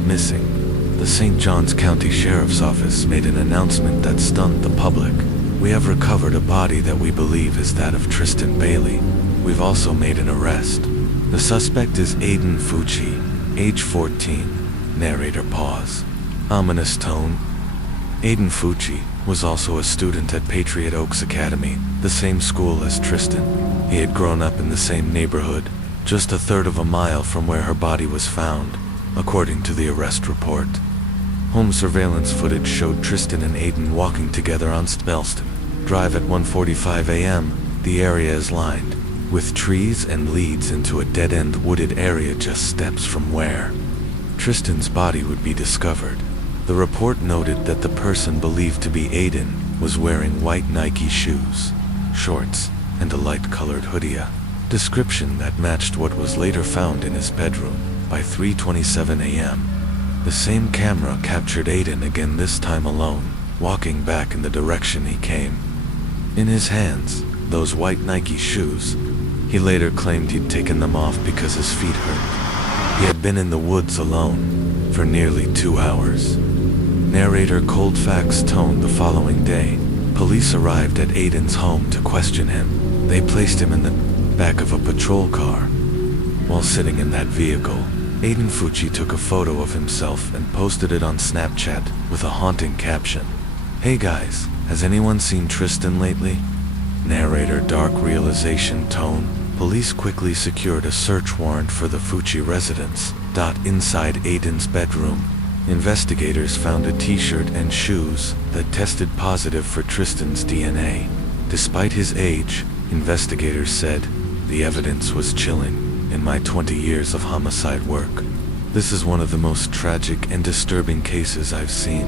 missing, the St. Johns County Sheriff's Office made an announcement that stunned the public. "We have recovered a body that we believe is that of Tristan Bailey. We've also made an arrest. The suspect is Aiden Fucci, age 14. Narrator pause. Ominous tone. Aiden Fucci was also a student at Patriot Oaks Academy, the same school as Tristan. He had grown up in the same neighborhood, just a third of a mile from where her body was found, according to the arrest report. Home surveillance footage showed Tristan and Aiden walking together on Spelston Drive at 1:45 a.m. The area is lined with trees and leads into a dead-end wooded area just steps from where Tristan's body would be discovered. The report noted that the person believed to be Aiden was wearing white Nike shoes, shorts, and a light-colored hoodie, a description that matched what was later found in his bedroom. By 3:27 a.m., the same camera captured Aiden again, this time alone, walking back in the direction he came. In his hands, those white Nike shoes. He later claimed he'd taken them off because his feet hurt. He had been in the woods alone for nearly 2 hours. Narrator Coldfax toned the following day. Police arrived at Aiden's home to question him. They placed him in the back of a patrol car. While sitting in that vehicle, Aiden Fucci took a photo of himself and posted it on Snapchat with a haunting caption. "Hey guys, has anyone seen Tristan lately?" Narrator dark realization tone. Police quickly secured a search warrant for the Fucci residence. Inside Aiden's bedroom, investigators found a t-shirt and shoes that tested positive for Tristan's DNA. Despite his age, investigators said, the evidence was chilling. In my 20 years of homicide work, this is one of the most tragic and disturbing cases I've seen.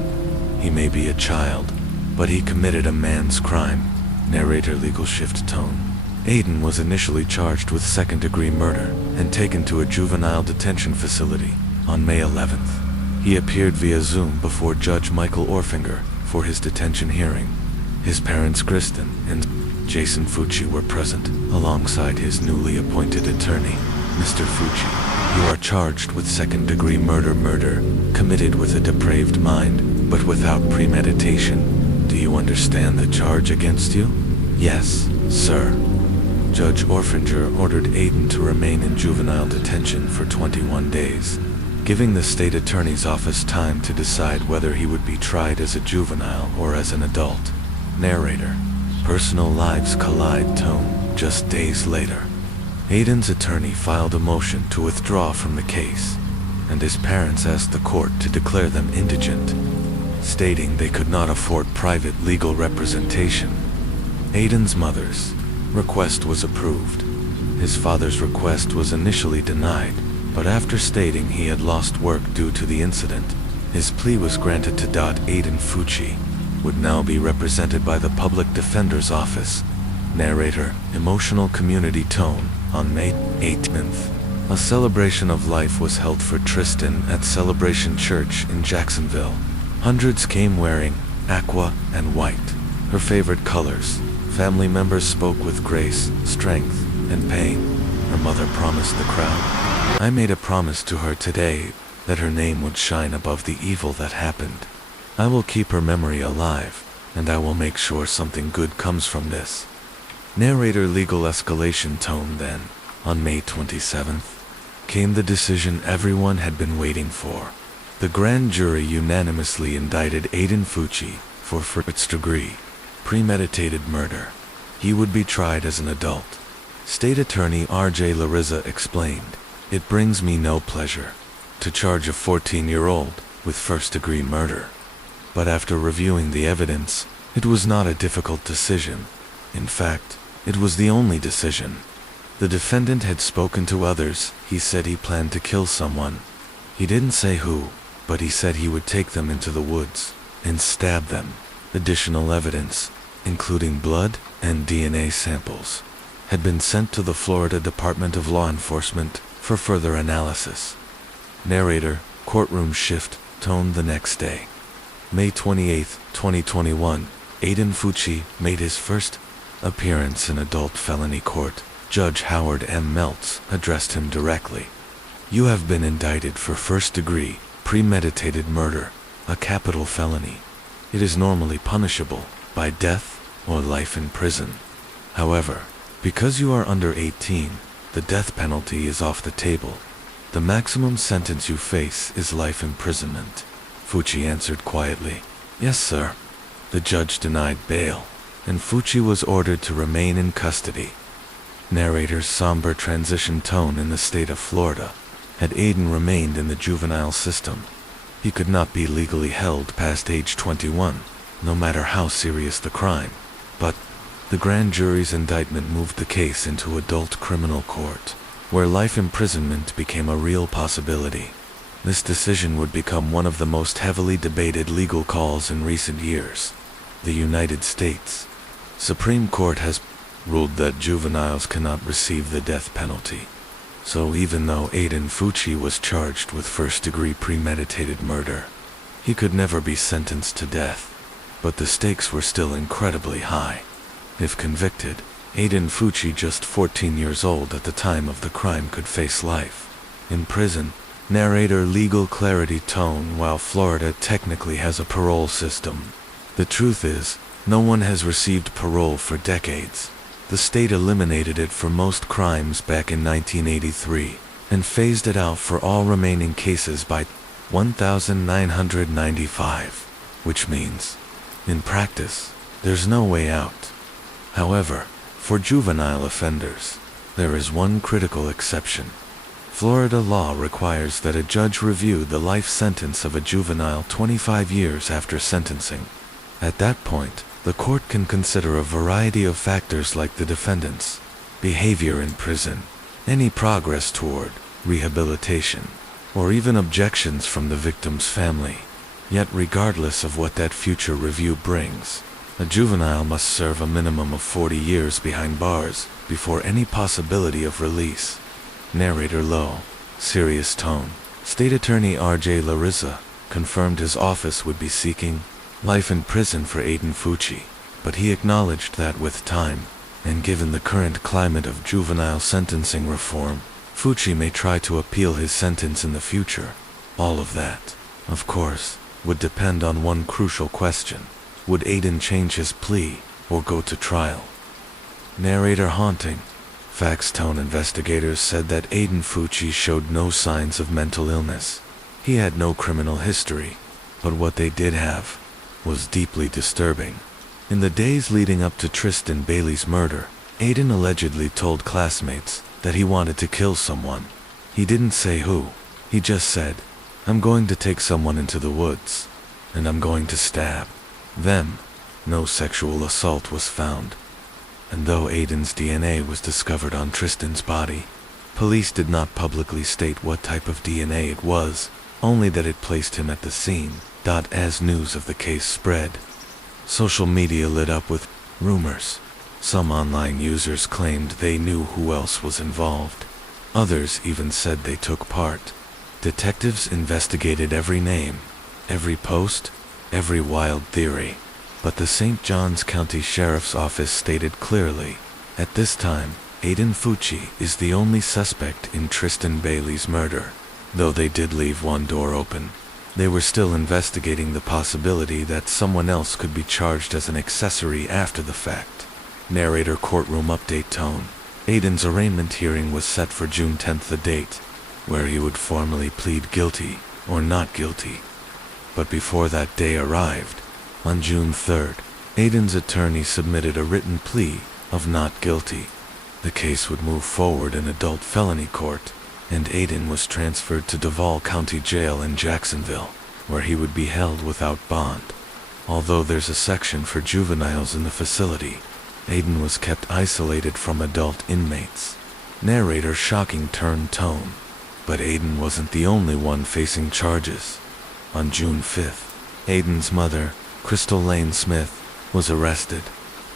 He may be a child, but he committed a man's crime. Narrator legal shift tone. Aiden was initially charged with second-degree murder and taken to a juvenile detention facility. On May 11th, he appeared via Zoom before Judge Michael Orfinger for his detention hearing. His parents Kristen and Jason Fucci were present, alongside his newly appointed attorney. "Mr. Fucci, you are charged with second-degree murder committed with a depraved mind, but without premeditation. Do you understand the charge against you?" "Yes, sir." Judge Orfinger ordered Aiden to remain in juvenile detention for 21 days, giving the state attorney's office time to decide whether he would be tried as a juvenile or as an adult. Narrator. Personal lives collide tone. Just days later, Aiden's attorney filed a motion to withdraw from the case, and his parents asked the court to declare them indigent, stating they could not afford private legal representation. Aiden's mother's request was approved. His father's request was initially denied, but after stating he had lost work due to the incident, his plea was granted to. Aiden Fucci would now be represented by the Public Defender's Office. Narrator, emotional community tone. On May 18th, a celebration of life was held for Tristan at Celebration Church in Jacksonville. Hundreds came wearing aqua and white, her favorite colors. Family members spoke with grace, strength, and pain. Her mother promised the crowd. "I made a promise to her today that her name would shine above the evil that happened. I will keep her memory alive, and I will make sure something good comes from this." Narrator legal escalation tone. Then, on May 27th, came the decision everyone had been waiting for. The grand jury unanimously indicted Aiden Fucci for first-degree, premeditated murder. He would be tried as an adult. State Attorney R.J. Larissa explained, "It brings me no pleasure to charge a 14-year-old with first-degree murder. But after reviewing the evidence, it was not a difficult decision. In fact, it was the only decision." The defendant had spoken to others. He said he planned to kill someone. He didn't say who, but he said he would take them into the woods and stab them. Additional evidence, including blood and DNA samples, had been sent to the Florida Department of Law Enforcement for further analysis. Narrator, courtroom shift, tone the next day. May 28, 2021, Aiden Fucci made his first appearance in adult felony court. Judge Howard M. Meltz addressed him directly. "You have been indicted for first-degree, premeditated murder, a capital felony. It is normally punishable by death or life in prison. However, because you are under 18, the death penalty is off the table. The maximum sentence you face is life imprisonment." Fucci answered quietly, "Yes, sir." The judge denied bail, and Fucci was ordered to remain in custody. Narrator's somber transition tone in the state of Florida. Had Aiden remained in the juvenile system, he could not be legally held past age 21, no matter how serious the crime. But the grand jury's indictment moved the case into adult criminal court, where life imprisonment became a real possibility. This decision would become one of the most heavily debated legal calls in recent years. The United States Supreme Court has ruled that juveniles cannot receive the death penalty. So even though Aiden Fucci was charged with first-degree premeditated murder, he could never be sentenced to death. But the stakes were still incredibly high. If convicted, Aiden Fucci, just 14 years old at the time of the crime, could face life in prison. Narrator, legal clarity tone. While Florida technically has a parole system, the truth is, no one has received parole for decades. The state eliminated it for most crimes back in 1983, and phased it out for all remaining cases by 1995, which means, in practice, there's no way out. However, for juvenile offenders, there is one critical exception. Florida law requires that a judge review the life sentence of a juvenile 25 years after sentencing. At that point, the court can consider a variety of factors like the defendant's behavior in prison, any progress toward rehabilitation, or even objections from the victim's family. Yet regardless of what that future review brings, a juvenile must serve a minimum of 40 years behind bars before any possibility of release. Narrator, low, serious tone. State Attorney R.J. Larissa confirmed his office would be seeking life in prison for Aiden Fucci, but he acknowledged that with time, and given the current climate of juvenile sentencing reform, Fucci may try to appeal his sentence in the future. All of that, of course, would depend on one crucial question: would Aiden change his plea or go to trial? Narrator, haunting. Facts tone. Investigators said that Aiden Fucci showed no signs of mental illness. He had no criminal history, but what they did have was deeply disturbing. In the days leading up to Tristan Bailey's murder, Aiden allegedly told classmates that he wanted to kill someone. He didn't say who. He just said, "I'm going to take someone into the woods, and I'm going to stab them." No sexual assault was found. And though Aiden's DNA was discovered on Tristan's body, police did not publicly state what type of DNA it was, only that it placed him at the scene. As news of the case spread, social media lit up with rumors. Some online users claimed they knew who else was involved. Others even said they took part. Detectives investigated every name, every post, every wild theory. But the St. Johns County Sheriff's Office stated clearly, at this time, Aiden Fucci is the only suspect in Tristan Bailey's murder. Though they did leave one door open, they were still investigating the possibility that someone else could be charged as an accessory after the fact. Narrator, courtroom update tone. Aiden's arraignment hearing was set for June 10th, the date where he would formally plead guilty or not guilty. But before that day arrived, on June 3rd, Aiden's attorney submitted a written plea of not guilty. The case would move forward in adult felony court, and Aiden was transferred to Duval County Jail in Jacksonville, where he would be held without bond. Although there's a section for juveniles in the facility, Aiden was kept isolated from adult inmates. Narrator shocking tone. But Aiden wasn't the only one facing charges. On June 5th, Aiden's mother, Crystal Lane Smith, was arrested.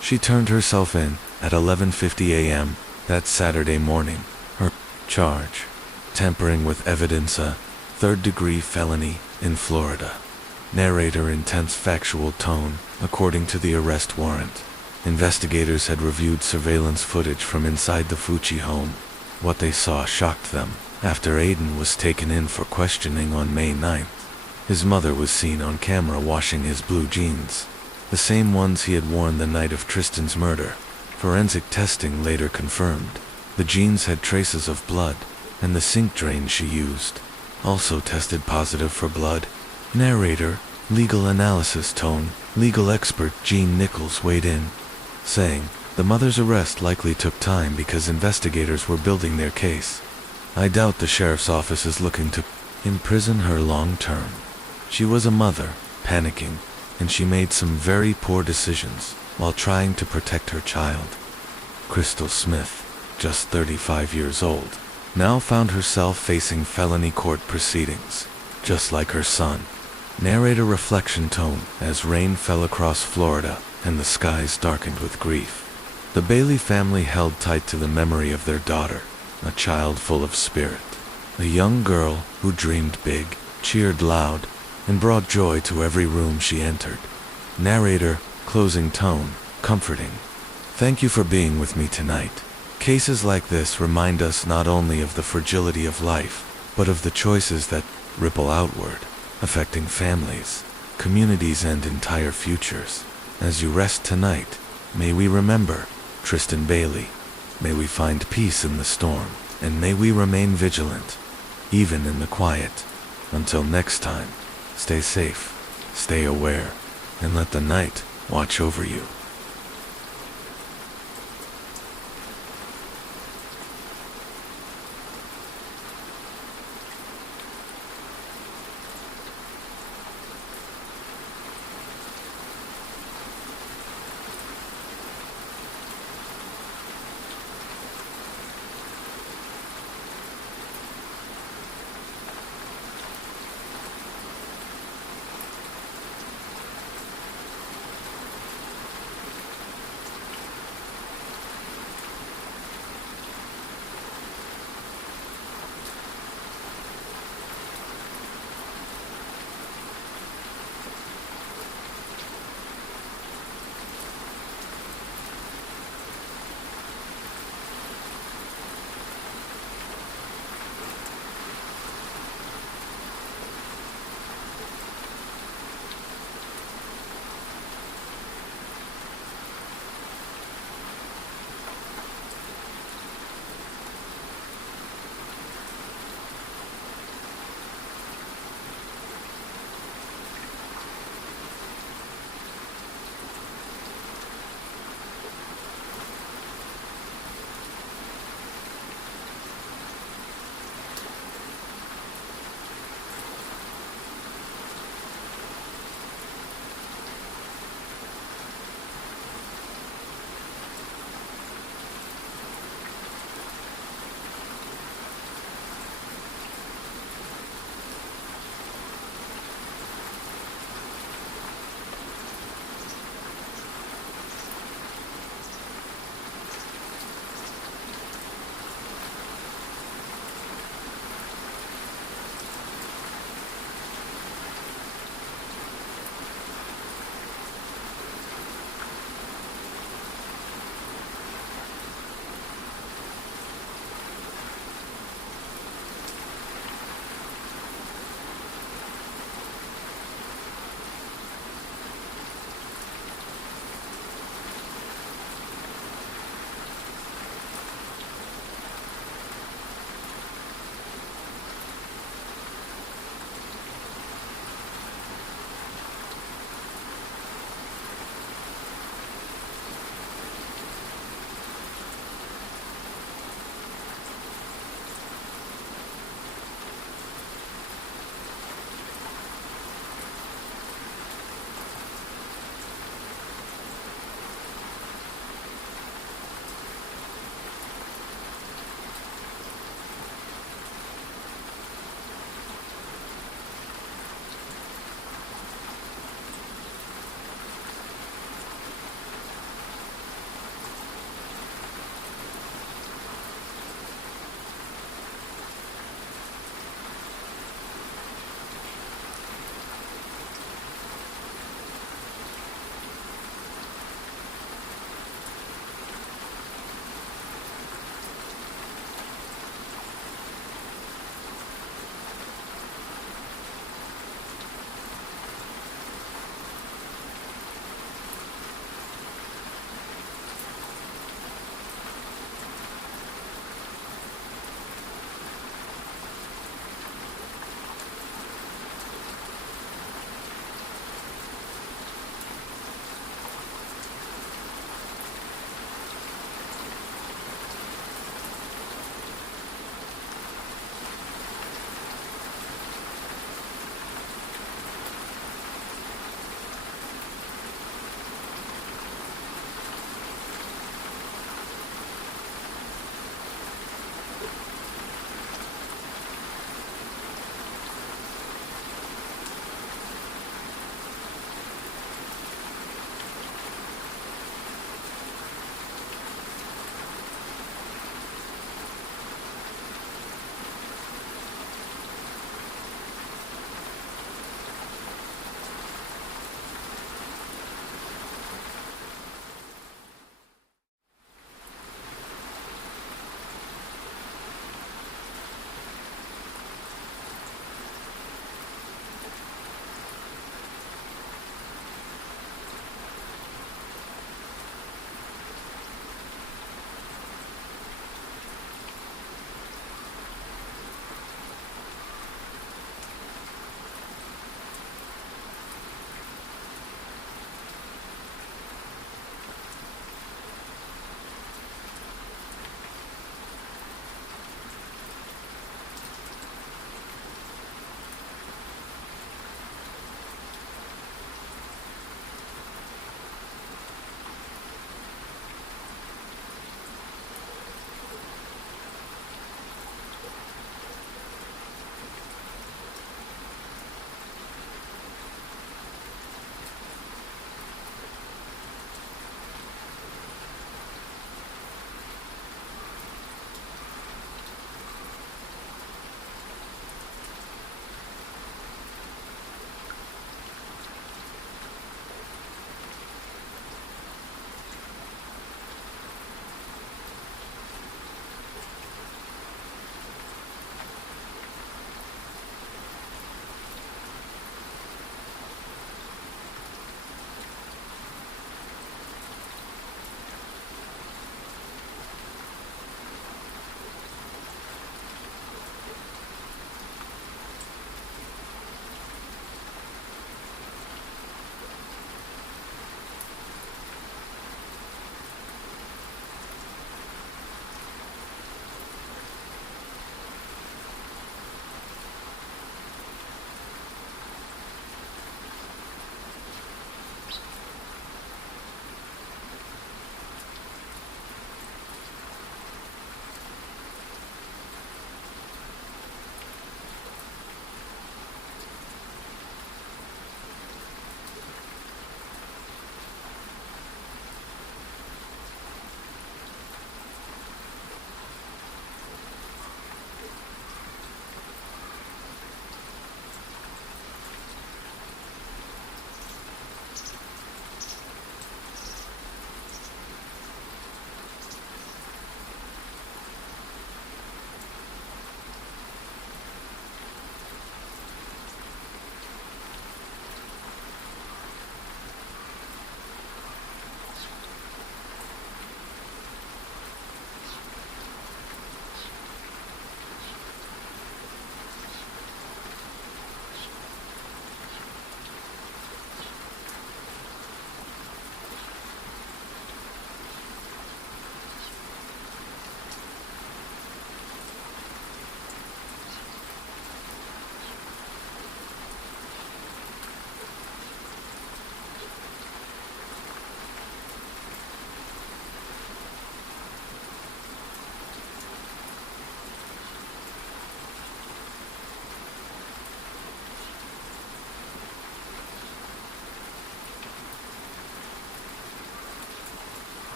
She turned herself in at 11:50 a.m. that Saturday morning. Her charge: tampering with evidence, a third-degree felony in Florida. Narrator intense factual tone. According to the arrest warrant, investigators had reviewed surveillance footage from inside the Fucci home. What they saw shocked them. After Aiden was taken in for questioning on May 9th, his mother was seen on camera washing his blue jeans, the same ones he had worn the night of Tristan's murder. Forensic testing later confirmed the jeans had traces of blood, and the sink drain she used also tested positive for blood. Narrator, legal analysis tone. Legal expert Gene Nichols weighed in, saying, the mother's arrest likely took time because investigators were building their case. I doubt the sheriff's office is looking to imprison her long term. She was a mother, panicking, and she made some very poor decisions while trying to protect her child. Crystal Smith, just 35 years old, now found herself facing felony court proceedings, just like her son. Narrator reflection tone as rain fell across Florida and the skies darkened with grief. The Bailey family held tight to the memory of their daughter, a child full of spirit. A young girl who dreamed big, cheered loud, and brought joy to every room she entered. Narrator, closing tone, comforting. Thank you for being with me tonight. Cases like this remind us not only of the fragility of life, but of the choices that ripple outward, affecting families, communities, and entire futures. As you rest tonight, may we remember Tristan Bailey. May we find peace in the storm, and may we remain vigilant, even in the quiet. Until next time, stay safe, stay aware, and let the night watch over you.